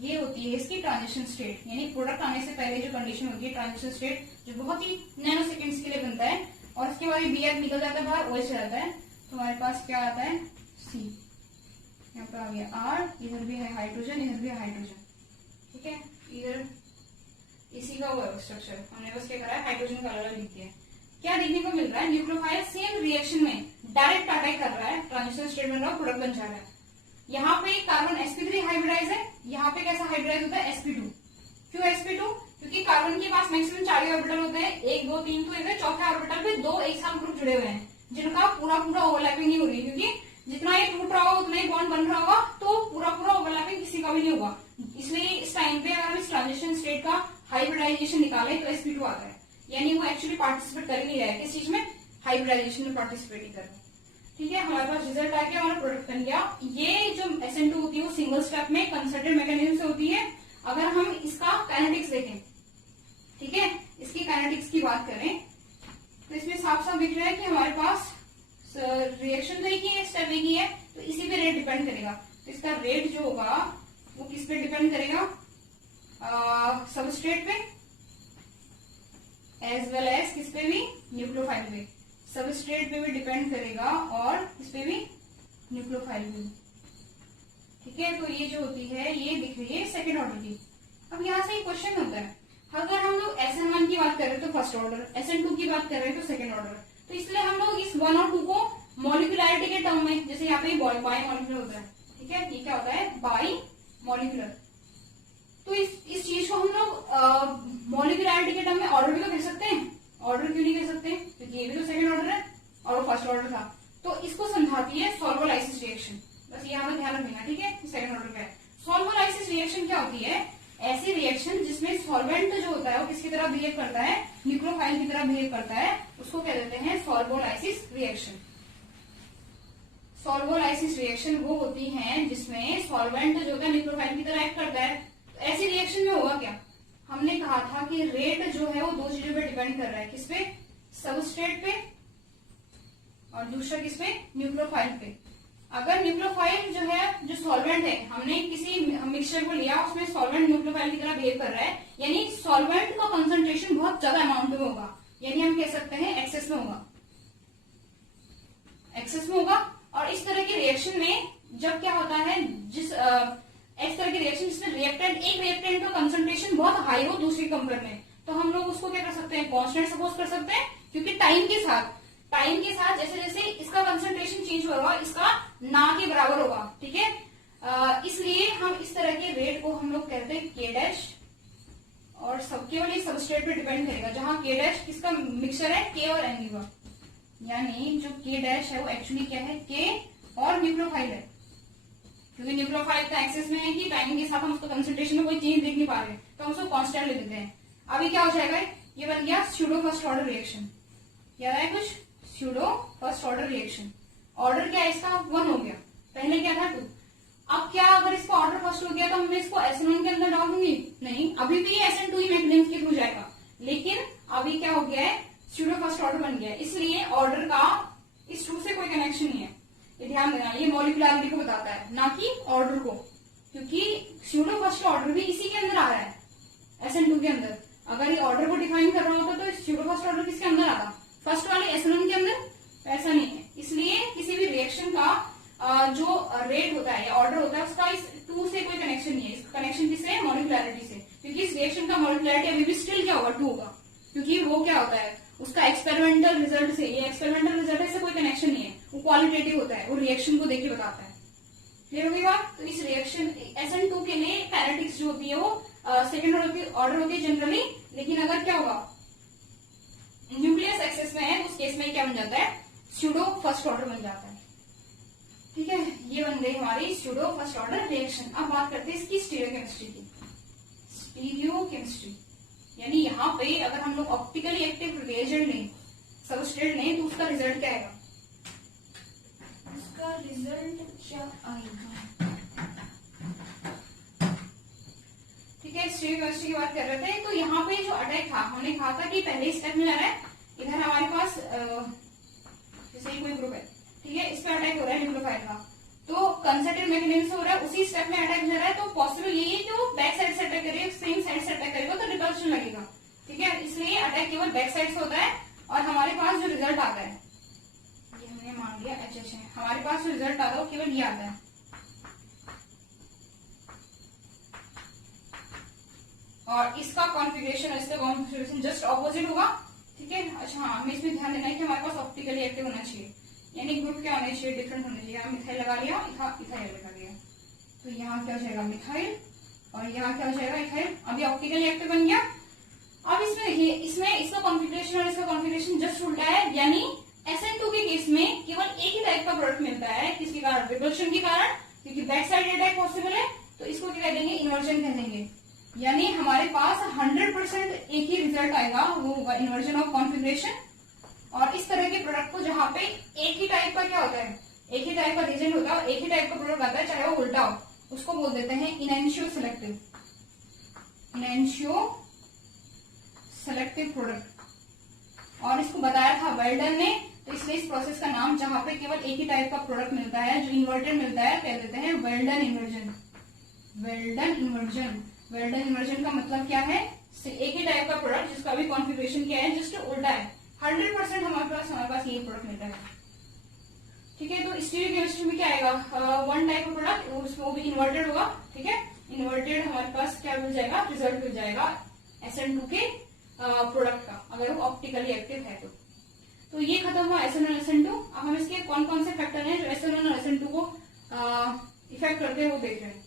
ये होती है इसकी ट्रांजिशन स्टेट, यानी प्रोडक्ट आने से पहले जो कंडीशन होती है, ट्रांजिशन स्टेट, जो बहुत ही नैनो सेकेंड्स के लिए बनता है। और इसके बाद Br निकल जाता है बाहर, OH रहता है, तो हमारे पास क्या आता है, C। यहाँ पर आ गया R, इधर भी है हाइड्रोजन, इधर भी है हाइड्रोजन। ठीक है, इधर इसी का वो स्ट्रक्चर हमने बस क्या करा है, हाइड्रोजन का अलग लिख दिया है। क्या देखने को मिल रहा है, न्यूक्लियोफाइल सेम रिएक्शन में डायरेक्ट अटैक कर रहा है, ट्रांजिशन स्टेट बन रहा है, प्रोडक्ट बन जा रहा है। यहाँ पे कार्बन sp3 हाइब्रिडाइज है, यहाँ पे कैसा हाइब्रिडाइज होता है, sp2। क्यों sp2? क्योंकि कार्बन के पास मैक्सिमम 4 ऑर्बिटल होते हैं, 1 2 3, तो इधर चौथे ऑर्बिटल पे 2 एक साथ ग्रुप जुड़े हुए हैं, जिनका पूरा पूरा ओवरलैपिंग नहीं हो रही है। क्योंकि जितना ये टूट रहा होगा उतना ही बॉन्ड बन रहा होगा, तो पूरा पूरा ओवरलैपिंग किसी का भी नहीं होगा। इसलिए इस टाइम पे अगर हम इस ट्रांजिशन स्टेट का हाइब्रिडाइजेशन निकाले तो sp2 आता है, यानी वो एक्चुअली पार्टिसिपेट कर ही नहीं रहा है, किस चीज में, हाइब्रिडाइजेशन में पार्टिसिपेट ही कर रहा है। ठीक है, हमारे पास रिजल्ट आ गया, हमारा प्रोडक्ट बन गया। ये जो SN2 होती है वो सिंगल स्टेप में कंसर्टेड मैकेनिज्म से होती है। अगर हम इसका काइनेटिक्स देखें, ठीक है, इसकी काइनेटिक्स की बात करें तो इसमें साफ साफ दिख रहा है कि हमारे पास रिएक्शन तो एक ही है, स्टेप एक ही है, तो इसी पे रेट डिपेंड करेगा। तो इसका रेट जो होगा वो किस पे डिपेंड करेगा, सबस्ट्रेट पे एज वेल एज किस पे भी, न्यूक्लियोफाइल पे। सबस्ट्रेट पे भी डिपेंड करेगा और किस पे भी, न्यूक्लियोफाइल पे। ठीक है, तो ये जो होती है ये दिख रही है सेकेंड ऑर्डर की। अब यहाँ से एक क्वेश्चन होता है, अगर हम लोग SN1 की बात कर रहे हैं तो फर्स्ट ऑर्डर, SN2 की बात कर रहे हैं तो सेकेंड ऑर्डर, तो इसलिए हम लोग इस 1 और 2 को मॉलिक्यूलरिटी के टर्म में, जैसे यहाँ पे बाई मॉलिक्यूलर होता है, ठीक है, ये क्या होता है, बाई मॉलिक्यूलर। तो इस चीज को हम लोग मॉलिक्यूलरिटी के टर्म में ऑर्डर भी तो कर सकते हैं। ऑर्डर क्यों नहीं कर सकते, क्योंकि ये भी तो सेकंड ऑर्डर है और वो फर्स्ट ऑर्डर था। तो इसको समझाती है सॉल्वोलाइसिस रिएक्शन। बस यहाँ पर ध्यान रखना, ठीक है, सेकंड ऑर्डर का है। सॉल्वोलाइसिस रिएक्शन क्या होती है, ऐसी रिएक्शन जिसमें सॉल्वेंट जो होता है वो किसकी तरह बिहेव करता है, न्यूक्लियोफाइल की तरह बिहेव करता है, उसको क्या देते हैं, सॉल्वोलाइसिस रिएक्शन। सॉल्वोलाइसिस रिएक्शन वो होती है जिसमें सॉल्वेंट जो होता है न्यूक्लियोफाइल की तरह एक्ट करता है। तो ऐसी रिएक्शन में होगा क्या, हमने कहा था कि रेट जो है वो दो चीजों पे डिपेंड कर रहा है, किस पे, सबस्ट्रेट पे, और दूसरा किस पे, न्यूक्लियोफाइल पे। अगर न्यूक्लियोफाइल जो है, जो सॉल्वेंट है, हमने किसी मिक्सचर को लिया, उसमें सॉल्वेंट न्यूक्लियोफाइल की तरह बिहेव कर रहा है, यानी सॉल्वेंट का कंसंट्रेशन बहुत ज्यादा अमाउंट में होगा, यानी हम कह सकते हैं एक्सेस में होगा, एक्सेस में होगा। और इस तरह की रिएक्शन में जब क्या होता है, जिस इस तरह की रिएक्शन जिसमें रिएक्टेंट, एक रिएक्टेंट का कंसंट्रेशन बहुत हाई हो दूसरी कंपेयर में, तो हम लोग उसको क्या कर सकते हैं, कांस्टेंट सपोज कर सकते हैं, क्योंकि टाइम के साथ जैसे जैसे इसका कंसंट्रेशन चेंज होगा, इसका ना के बराबर होगा, ठीक है। इसलिए हम इस तरह के रेट को हम लोग कहते हैं के डैश, और सब केवल ये सबस्ट्रेट पे डिपेंड करेगा, जहां के डैश किसका मिक्सचर है, के और एन का, यानी जो के डैश है वो एक्चुअली क्या है, के और न्यूक्लियोफाइल है, क्योंकि न्यूक्लियोफाइल का एक्सेस में है कि टाइम के साथ हम उसका कंसंट्रेशन में कोई चेंज देख नहीं पा रहे, तो हम उसको कांस्टेंट ले देते हैं। अभी क्या हो जाएगा, ये बन गया स्यूडो फर्स्ट ऑर्डर रिएक्शन। क्या है कुछ, pseudo first order reaction. Order क्या है इसका, 1 हो गया, पहले क्या था 2। अब क्या, अगर इसका ऑर्डर फर्स्ट हो गया तो हमने इसको SN1 के अंदर डाल दूंगी, नहीं, अभी भी SN2 ही मैकेनिज्म के थ्रू जाएगा, लेकिन अभी क्या हो गया है, स्यूडो फर्स्ट ऑर्डर बन गया है, इसलिए ऑर्डर का इस 2 से कोई कनेक्शन नहीं है। ये ध्यान देना, ये मॉलिक्यूलरिटी को बताता है, ना कि ऑर्डर को, क्योंकि स्यूडो फर्स्ट ऑर्डर भी इसी के अंदर आ रहा है, SN2 के अंदर। अगर ये ऑर्डर को डिफाइन कर रहा होता तो स्यूडो फर्स्ट ऑर्डर किसके अंदर आता, फर्स्ट वाले SN1 के अंदर, ऐसा नहीं है। इसलिए किसी भी रिएक्शन का जो रेट होता है या ऑर्डर होता है उसका इस 2 से कोई कनेक्शन नहीं है। इसका कनेक्शन किससे, मॉलिक्यूलरिटी से, क्योंकि इस रिएक्शन का मॉलिक्यूलरिटी अभी भी स्टिल क्या होगा, 2 होगा, क्योंकि वो क्या होता है, उसका एक्सपेरिमेंटल रिजल्ट से, ये एक्सपेरिमेंटल रिजल्ट से कोई कनेक्शन नहीं है, वो क्वालिटेटिव होता है, वो रिएक्शन को देख के बताता है। क्लियर होगी बात। तो इस रिएक्शन SN2 के लिए काइनेटिक्स जो होती है वो सेकेंड ऑर्डर होती है जनरली, लेकिन अगर क्या होगा, न्यूक्लियस एक्सेस में है, उस केस में क्या बन जाता है, स्यूडो फर्स्ट ऑर्डर बन जाता है। ठीक है, ये बन गई हमारी स्यूडो फर्स्ट ऑर्डर रिएक्शन। अब बात करते हैं इसकी स्टीरियोकेमिस्ट्री की। स्टीरियोकेमिस्ट्री यानी यहाँ पे अगर हम लोग ऑप्टिकली एक्टिव रिएजेंट लें, सबस्ट्रेट लें, तो उसका रिजल्ट क्या आएगा, उसका रिजल्ट क्या आएगा। ठीक है, स्टीरियोकेमिस्ट्री की बात कर रहे थे, तो यहाँ पे जो अटैक था, हमने कहा था कि पहले स्टेप में आ रहा है, इधर हमारे पास जैसे कोई ग्रुप है, ठीक है, इस पे अटैक हो रहा है न्यूक्लियोफाइल का, तो कंसर्टेड मैकेनिज्म से हो रहा है, उसी स्टेप में अटैक हो रहा है, तो पॉसिबल यही है कि वो बैक साइड से अटैक करेगा, सेम साइड से अटैक करेगा, तो रिपल्शन लगेगा। ठीक है, इसलिए अटैक केवल बैक साइड से होता है, और हमारे पास जो रिजल्ट आता है, ये हमने मान लिया HH है, हमारे पास जो रिजल्ट आता है वो केवल ये आता है। और इसका कॉन्फ़िगरेशन और इसका कॉन्फ़िगरेशन जस्ट ऑपोजिट होगा। ठीक है, अच्छा हाँ, हमें इसमें ध्यान देना है कि हमारे पास ऑप्टिकली एक्टिव होना चाहिए, यानी ग्रुप क्या होना चाहिए, डिफरेंट होना चाहिए। यहाँ मिथाइल लगा लिया, इथाइल लगा लिया, तो यहाँ क्या हो जाएगा मिथाइल, और यहाँ क्या हो जाएगा इथाइल। अभी ऑप्टिकली एक्टिव बन गया। अब इसमें देखिए, इसमें इसका कॉन्फ़िगरेशन और इसका कॉन्फ़िगरेशन जस्ट उल्टा है, यानी SN2 के केस में केवल एक ही टाइप का प्रोडक्ट मिलता है, किसके कारण, रिपल्शन के कारण, क्योंकि बैक साइड अटैक पॉसिबल है, तो इसको क्या कह देंगे, इन्वर्जन कह देंगे। यानी हमारे पास 100% एक ही रिजल्ट आएगा, वो होगा इन्वर्जन ऑफ कॉन्फ़िगरेशन। और इस तरह के प्रोडक्ट को जहां पे एक ही टाइप का क्या होता है, टाइप का रिएजेंट होता है, एक ही टाइप का प्रोडक्ट आता है, चाहे वो उल्टा हो, उसको बोल देते हैं इनैंशियो सेलेक्टिव, इनैंशियो सेलेक्टिव प्रोडक्ट। और इसको बताया था वेल्डन ने, तो इसलिए इस प्रोसेस का नाम, जहां पे केवल एक ही टाइप का प्रोडक्ट मिलता है, जो इन्वर्टेड मिलता है, कह देते हैं Walden inversion. Walden inversion, Walden inversion का मतलब क्या है? एक ही टाइप का प्रोडक्ट जिसका भी कॉन्फ़िगरेशन क्या है, जस्ट उल्टा है। 100% हमारे पास यही प्रोडक्ट मिलता है। ठीक है, तो स्टीरियोकेमिस्ट्री में क्या आएगा? वन टाइप का प्रोडक्ट, उसमें वो भी इन्वर्टेड होगा। ठीक है, इन्वर्टेड हमारे पास क्या मिल जाएगा? रिजल्ट मिल जाएगा SN2 के प्रोडक्ट का, अगर वो ऑप्टिकली एक्टिव है तो ये खत्म हुआ SN1 और SN2। अब हम इसके कौन कौन से फैक्टर हैं जो SN1 और SN2 को इफेक्ट करते हैं वो देख रहे हैं।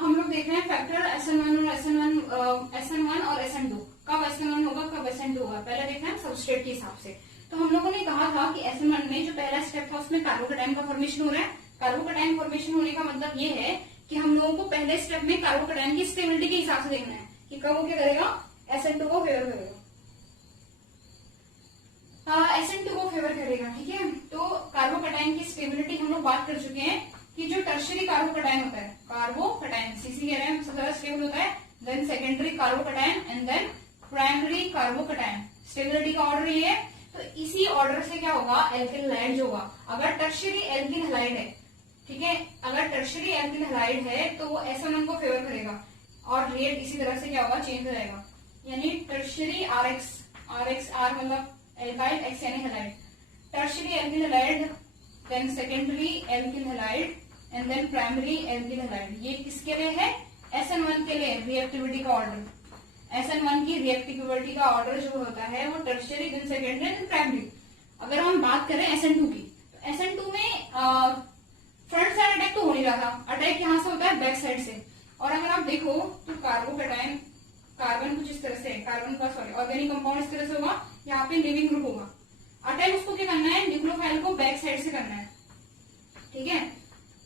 हम लोग देख रहे हैं फैक्टर SN1 और SN2। कब SN1 होगा, कब SN2 होगा, पहले देख रहे हैं सबस्ट्रेट के हिसाब से। तो हम लोगों ने कहा था कि SN1 में जो पहला स्टेप था उसमें कार्बोकैटायन का फॉर्मेशन हो रहा है। कार्बोकैटायन फॉर्मेशन होने का मतलब ये है कि हम लोगों को पहले स्टेप में कार्बोकैटायन की स्टेबिलिटी के हिसाब से देखना है कि कब वो क्या करेगा, SN2 को फेवर करेगा। SN2 को फेवर करेगा। ठीक है, तो कार्बोकैटायन की स्टेबिलिटी हम लोग बात कर चुके हैं कि जो टर्शियरी कार्बोकैटायन होता है, कार्बोकैटायन CC कह रहे हैं, सबसे ज्यादा स्टेबल होता है, then secondary carbocation and then primary carbocation. Stability का ऑर्डर ये है। तो इसी ऑर्डर से क्या होगा, एल्किल हैलाइड जो होगा, अगर टर्शियरी एल्किल हैलाइड है, ठीक है, अगर टर्शियरी एल्किल हैलाइड है तो वो SN1 को फेवर करेगा और रेट इसी तरह से क्या होगा, चेंज हो जाएगा। यानी टर्शियरी RX R मतलब एल्काइल, X यानी halide, tertiary alkyl halide, then secondary alkyl halide and then primary alkyl halide. ये किसके लिए है? SN1 के लिए रिएक्टिविटी का ऑर्डर। SN1 की रिएक्टिविटी का ऑर्डर जो होता है वो tertiary, then secondary, then primary. अगर हम बात करें SN2 की, तो SN2 में फ्रंट साइड अटैक तो हो नहीं रहा था, अटैक यहाँ से होता है बैक साइड से। और अगर आप देखो तो कार्बोकैटायन, कार्बन कुछ इस तरह से, कार्बन का सॉरी ऑर्गेनिक कंपाउंड इस तरह से होगा, यहाँ पे लिविंग ग्रुप होगा। अटैक उसको क्या करना है, न्यूक्लियोफाइल को बैक साइड से करना है। ठीक है,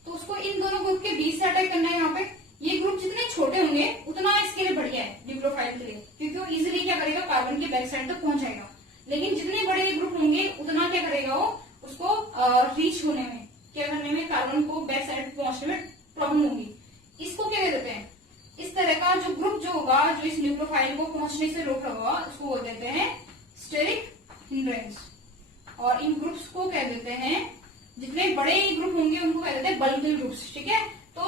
तो उसको इन दोनों ग्रुप के बीच से अटैक करना है। यहाँ पे ये ग्रुप जितने छोटे होंगे उतना इसके लिए बढ़िया है, न्यूक्लियोफाइल के लिए, क्योंकि वो इजिली क्या करेगा, कार्बन के बैक साइड तक पहुंच जाएगा। लेकिन जितने बड़े ग्रुप होंगे उतना क्या करेगा, वो उसको रीच होने में, क्या करने में, कार्बन को बैक साइड पहुंचने में प्रॉब्लम होगी। इसको क्या कहते हैं, इस तरह का जो ग्रुप जो होगा, जो इस न्यूक्लियोफाइल को पहुंचने से रोक रहा होगा, उसको बोल देते हैं स्टेरिक हिंड्रेंस। और इन ग्रुप्स को कह देते हैं, जितने बड़े ग्रुप होंगे उनको कह देते हैं बल्किल ग्रुप्स। ठीक है, तो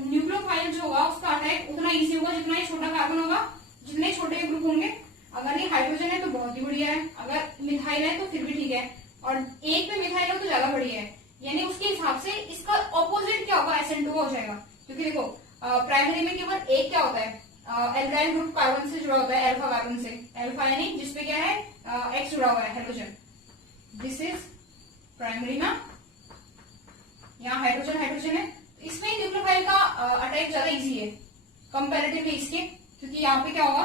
न्यूक्लियोफाइल जो होगा उसका अटैक उतना इजी होगा जितना ही छोटा कार्बन होगा। जितने छोटे ग्रुप होंगे, अगर ये हाइड्रोजन है तो बहुत ही बढ़िया है, अगर मिथाइल है तो फिर भी ठीक है, और एक पे मिथाइल हो तो ज्यादा बढ़िया है। यानी उसके हिसाब से इसका ऑपोजिट क्या होगा, SN2 हो जाएगा। क्योंकि देखो प्राइमरी में केवल एक क्या होता है, एल्काइल ग्रुप कार्बन से जुड़ा होता है, अल्फा कार्बन से, अल्फा यानी जिसपे क्या है, X जुड़ा हुआ है, हाइड्रोजन। दिस इज प्राइमरी ना, यहाँ हाइड्रोजन है, इसमें न्यूक्लियोफाइल का अटैक ज्यादा इजी है कंपैरेटिवली इसके, क्योंकि यहाँ पे क्या होगा,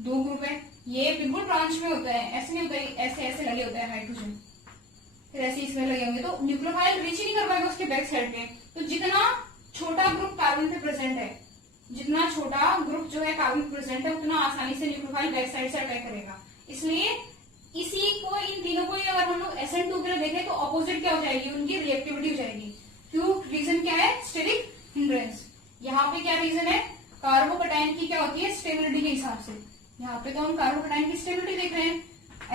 दो ग्रुप है, ये बिल्कुल ब्रांच में होता है, ऐसे नहीं होता है, ऐसे ऐसे लगे होता है हाइड्रोजन, फिर ऐसे इसमें लगे होंगे, तो न्यूक्लियोफाइल रीच ही नहीं कर पाएगा उसके बैक साइड पे। तो जितना छोटा ग्रुप कार्बन पे प्रेजेंट है, जितना छोटा ग्रुप जो है कार्बन पे प्रेजेंट है, उतना आसानी से न्यूक्लियोफाइल बैक साइड से अटैक करेगा। इसलिए इसी को, इन तीनों को अगर हम लोग SN2 के लिए देखें तो ऑपोजिट क्या हो जाएगी, उनकी रिएक्टिविटी हो जाएगी। क्यों, रीजन क्या है, स्टेरिक हिंड्रेंस। यहाँ पे क्या रीजन है, कार्बोकैटायन की क्या होती है, स्टेबिलिटी के हिसाब से। यहाँ पे तो हम कार्बोकैटायन की स्टेबिलिटी देख रहे हैं,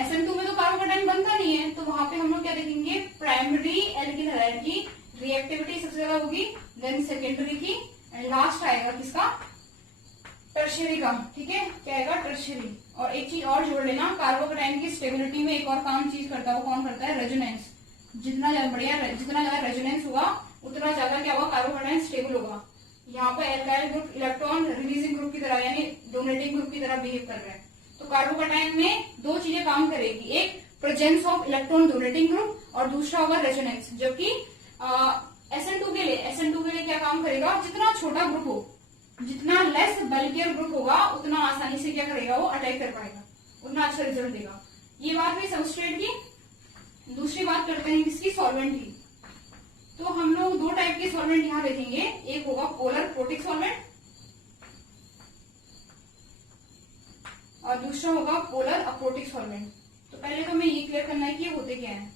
SN2 में तो कार्बोकैटायन बनता नहीं है, तो वहां पे हम लोग क्या देखेंगे, प्राइमरी एल्किल हैलाइड की रिएक्टिविटी सबसे ज्यादा होगी, देन सेकेंडरी की, एंड लास्ट आएगा किसका, टर्शियरी का। ठीक है, क्या आएगा, टर्शियरी। और एक चीज और जोड़ लेना, कार्बोकैटायन की स्टेबिलिटी में एक और काम चीज करता है, वो कौन करता है, रेजोनेंस। जितना ज्यादा रेजोनेंस होगा उतना ज्यादा क्या होगा, कार्बोकैटायन स्टेबल होगा। यहाँ पे alkyl group electron releasing group की तरह यानी डोनेटिंग ग्रुप की तरह बिहेव कर रहा है। तो कार्बोकैटायन में दो चीजें काम करेगी, एक presence of electron donating group और दूसरा होगा रेजोनेंस। जबकि SN2 के लिए क्या काम करेगा, जितना छोटा ग्रुप हो, जितना लेस बल्कियर ग्रुप होगा उतना आसानी से क्या करेगा, वो अटैक कर पाएगा, उतना अच्छा रिजल्ट देगा। ये बात हुई सबस्ट्रेट की। दूसरी बात करते हैं किसकी, सॉल्वेंट की। तो हम लोग दो टाइप के सॉल्वेंट यहाँ देखेंगे, एक होगा पोलर प्रोटिक सॉल्वेंट और दूसरा होगा पोलर अप्रोटिक सॉल्वेंट। तो पहले तो हमें ये क्लियर करना है कि ये होते क्या है।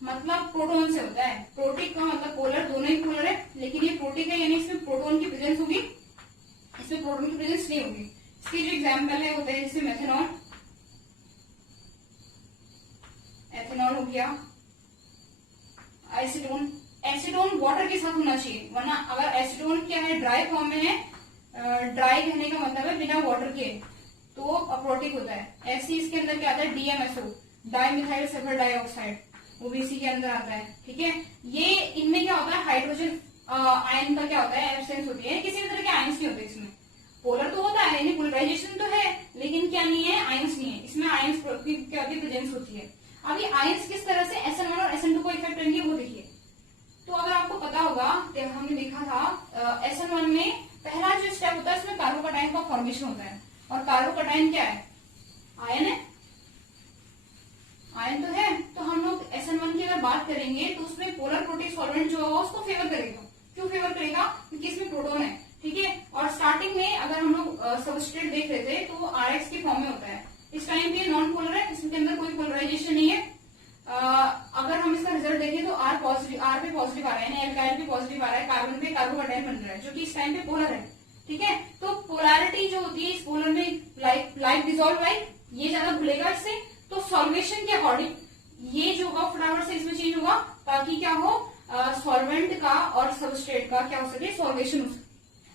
मतलब प्रोटोन से होता है, प्रोटिक का मतलब पोलर, दोनों ही पोलर है, लेकिन ये प्रोटिक है यानी इसमें प्रोटोन की प्रेजेंस होगी, इसमें प्रोटोन की प्रेजेंस नहीं होगी। इसकी जो एग्जाम्पल है होता है जैसे मेथनॉल, एथेनॉल हो गया, एसीटोन। एसीटोन वाटर के साथ होना चाहिए, वरना अगर एसीटोन क्या है, ड्राई फॉर्म में है, ड्राई कहने का मतलब है बिना वाटर के, तो अप्रोटिक होता है। ऐसे इसके अंदर क्या आता है, DMSO, डाइमिथाइल सल्फर डाइऑक्साइड, वो भी इसी के अंदर आता है। ठीक है, ये इनमें क्या होता है, हाइड्रोजन आयन का क्या होता है, एब्सेंस होती है, किसी भी तरह के आयंस नहीं होते इसमें। पोलर तो होता है, यानी पोलराइजेशन तो है, लेकिन क्या नहीं है, आयंस नहीं है इसमें, आयंस की क्या होती है, प्रेजेंस होती है। अब ये आयंस किस तरह से SN1 और SN2 को इफेक्ट करेंगे वो देखिए। तो अगर आपको पता होगा, तो हमने देखा था SN1 में पहला जो स्टेप होता है उसमें कार्बोकैटायन का फॉर्मेशन होता है। और कार्बोकैटायन क्या है, आयन है, आयन तो है। तो हम लोग SN1 की अगर बात करेंगे तो उसमें पोलर प्रोटिक सॉल्वेंट जो होगा उसको फेवर करेगा। क्यों फेवर करेगा, क्योंकि इसमें प्रोटोन है। ठीक है, और स्टार्टिंग में अगर हम लोग सबस्ट्रेट देख रहे थे तो वो RX की फॉर्म में होता है। इस टाइम पे नॉन पोलर है, इसके अंदर कोई पोलराइजेशन नहीं है। अगर हम इसका रिजल्ट देखें तो R पे पॉजिटिव आ रहा है, यानी एल्काइल पे पॉजिटिव आ रहा है, कार्बन पे कार्बोकैटायन बन रहा है, जो कि इस टाइम पे पोलर है। ठीक है, तो पोलैरिटी जो होती है इस पोलर में लाइक डिसॉल्व लाइक, ये ज्यादा भूलेगा इससे। तो सॉल्वेशन के अकॉर्डिंग ये जो होगा फटाफट से इसमें चेंज होगा, ताकि क्या हो, सॉल्वेंट का और सबस्ट्रेट का क्या हो सके, सॉल्वेशन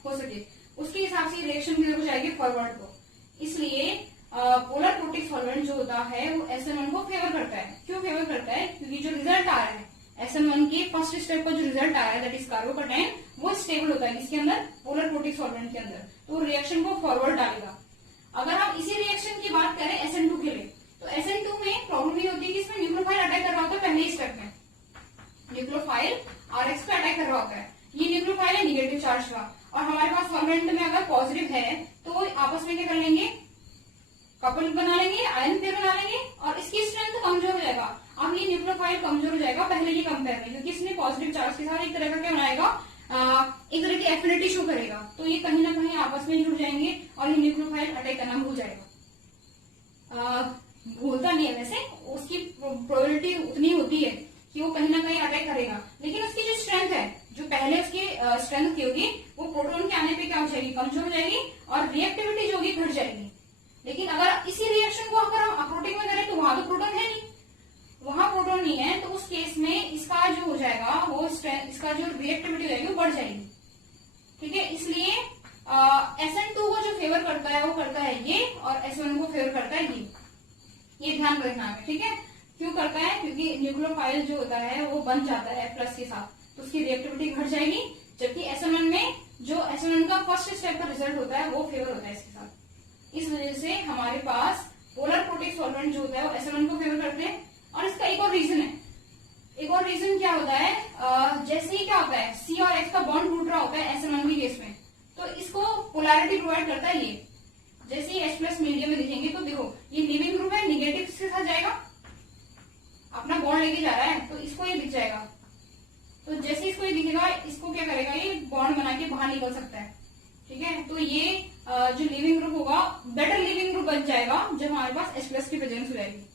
हो सके। उसके हिसाब से रिएक्शन किधर हो जाएगी, फॉरवर्ड को। इसलिए पोलर प्रोटिक सॉल्वेंट जो होता है वो SN1 को फेवर करता है। क्यों फेवर करता है, क्योंकि जो रिजल्ट आ रहा है SN1 के फर्स्ट स्टेप का जो रिजल्ट आ रहा है दैट इज कार्बोकैटायन, वो स्टेबल होता है किसके अंदर, पोलर प्रोटिक सॉल्वेंट के अंदर, तो रिएक्शन को फॉरवर्ड डालेगा। अगर हम इसी रिएक्शन की बात करें SN2 के लिए, तो SN2 में प्रॉब्लम ये होती है कि इसमें न्यूक्लियोफाइल अटैक कर रहा होता है पहले स्टेप में, न्यूक्लियोफाइल RX पे अटैक कर रहा होता है। ये न्यूक्लियोफाइल है निगेटिव चार्ज का, और हमारे पास सॉल्वेंट में अगर पॉजिटिव है तो वो आपस में क्या कर लेंगे, कपल बना लेंगे, आयन पेयर बना लेंगे, और इसकी स्ट्रेंथ कमजोर हो जाएगा। अब ये न्यूक्लियोफाइल कमजोर हो जाएगा पहले ये कंपेयर में, क्योंकि इसने पॉजिटिव चार्ज के साथ एक तरह का क्या बनाएगा, एक तरह की एफिनिटी शो करेगा। तो ये कहीं ना कहीं आपस में जुड़ जाएंगे और ये न्यूक्लियोफाइल अटैक करना भूल जाएगा। भूलता नहीं है वैसे, उसकी प्रोबेबिलिटी उतनी होती है कि वो कहीं ना कहीं अटैक करेगा, लेकिन उसकी जो स्ट्रेंथ है, जो पहले उसकी स्ट्रेंथ की होगी, वो प्रोटोन के आने पे क्या हो जाएगी, कमजोर हो जाएगी, और रिएक्टिविटी जो होगी घट जाएगी। लेकिन अगर इसी रिएक्शन को अगर हम अप्रोटिक में करें तो वहां तो प्रोटोन है नहीं, वहां प्रोटोन नहीं है, तो उस केस में इसका जो हो जाएगा वो इसका जो रिएक्टिविटी हो जाएगी वो बढ़ जाएगी। ठीक है, इसलिए SN2 को जो फेवर करता है वो करता है ये, और SN1 को फेवर करता है ये ध्यान रखना है। ठीक है, क्यों करता है, क्योंकि न्यूक्लियोफाइल जो होता है वो बन जाता है प्लस के साथ, तो उसकी रिएक्टिविटी घट जाएगी। जबकि SN1 में जो SN1 का फर्स्ट स्टेप का रिजल्ट होता है वो फेवर होता है इसके साथ। इस वजह से हमारे पास पोलर प्रोटिक सॉल्वेंट जो होता है वो SN1 को फेवर करते हैं। और इसका एक और रीजन है, एक और रीजन क्या होता है, जैसे ही क्या होता है C और X का बॉन्ड टूट रहा होता है SN1 के केस में, तो इसको पोलैरिटी प्रोवाइड करता है ये। जैसे ही H+ मीडियम में देखेंगे तो देखो ये लिविंग ग्रुप है, निगेटिव के साथ जाएगा, अपना बॉन्ड लेके जा रहा है, तो इसको ये दिख जाएगा। तो जैसे इसको ये दिखेगा, इसको क्या करेगा, ये बॉन्ड बना के बाहर निकल सकता है। ठीक है, तो ये जो लिविंग ग्रुप होगा बेटर लिविंग ग्रुप बन जाएगा जब हमारे पास H+ की प्रेजेंस हो जाएगी।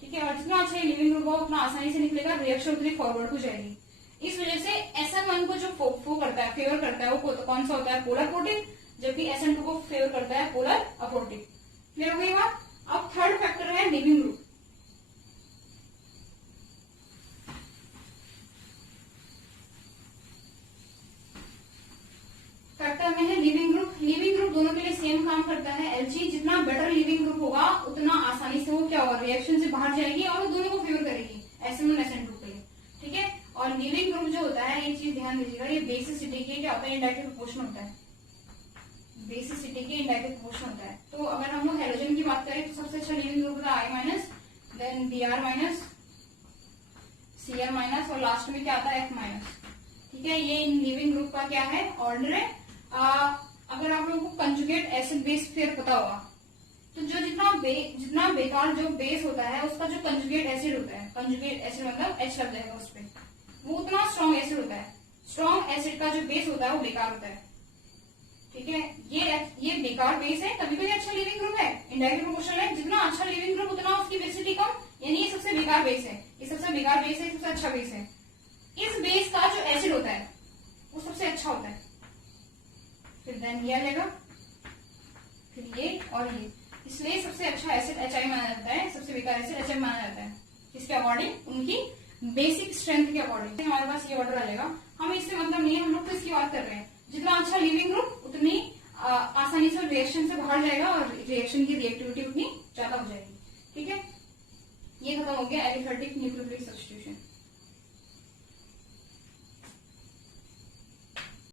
ठीक है, और जितना अच्छा लिविंग ग्रुप होगा उतना आसानी से निकलेगा, रिएक्शन उतनी फॉरवर्ड हो जाएगी। इस वजह से SN1 को जो वो करता है, फेवर करता है, वो कौन सा होता है, पोलर प्रोटिक, जबकि SN2 को फेवर करता है पोलर अप्रोटिक। क्लियर हो गई बात। अब थर्ड फैक्टर है लिविंग ग्रुप। फैक्टर में है लिविंग ग्रुप। लिविंग ग्रुप दोनों के लिए सेम काम करता है LG, जितना बेटर लिविंग ग्रुप होगा उतना आसानी से वो क्या होगा, रिएक्शन से बाहर जाएगी और वो दोनों को फेवर करेगी। SN1 SN2 के लिए, ठीक है। और लीविंग ग्रुप जो होता है, ये चीज ध्यान दीजिएगा, ये बेसिसिटी के क्या होता है, इनडायरेक्ट प्रोपोर्शन होता है, बेसिसिटी के इनडायरेक्ट प्रोपोर्शन होता है। तो अगर हम लोग हेलोजन की बात करें तो सबसे अच्छा लीविंग ग्रुप होता है I-, देन Br-, Cl-, और लास्ट में क्या आता है F-, ठीक है। ये इन लीविंग ग्रुप का क्या है, ऑर्डर है। अगर आप लोगों को कंजुगेट एसिड बेस पेयर पता होगा, तो जो जितना बेकार जो बेस होता है उसका जो कंजुगेट एसिड होता है, कंजुगेट एसिड मतलब H लग जाएगा उस पे, वो उतना स्ट्रॉन्ग एसिड होता है। स्ट्रॉन्ग एसिड का जो बेस होता है वो बेकार होता है, ठीक है। ये बेकार बेस है, तभी तो ये अच्छा लिविंग ग्रुप है, इनडायरेक्ट प्रोपोर्शनल है। जितना अच्छा लिविंग ग्रुप उतना उसकी बेसिसिटी कम, यानी ये सबसे बेकार बेस है, ये सबसे बेकार बेस है, सबसे अच्छा बेस है। इस बेस का जो एसिड होता है वो सबसे अच्छा होता है। फिर देन ये आ जाएगा, फिर ये और ये, इसलिए सबसे अच्छा एसिड HI माना जाता है, सबसे बेकार एसिड HM माना जाता है। इसके अकॉर्डिंग, उनकी बेसिक स्ट्रेंथ के अकॉर्डिंग हमारे पास ये ऑर्डर आ जाएगा। हमें इससे मतलब नहीं है, हम लोग तो इसकी बात कर रहे हैं, जितना अच्छा लिविंग ग्रुप उतनी आसानी से रिएक्शन से बाहर जाएगा और रिएक्शन की रिएक्टिविटी उतनी ज्यादा हो जाएगी, ठीक है। ये खत्म हो गया एलिफेटिक न्यूक्लियोफिलिक सब्स्टिट्यूशन।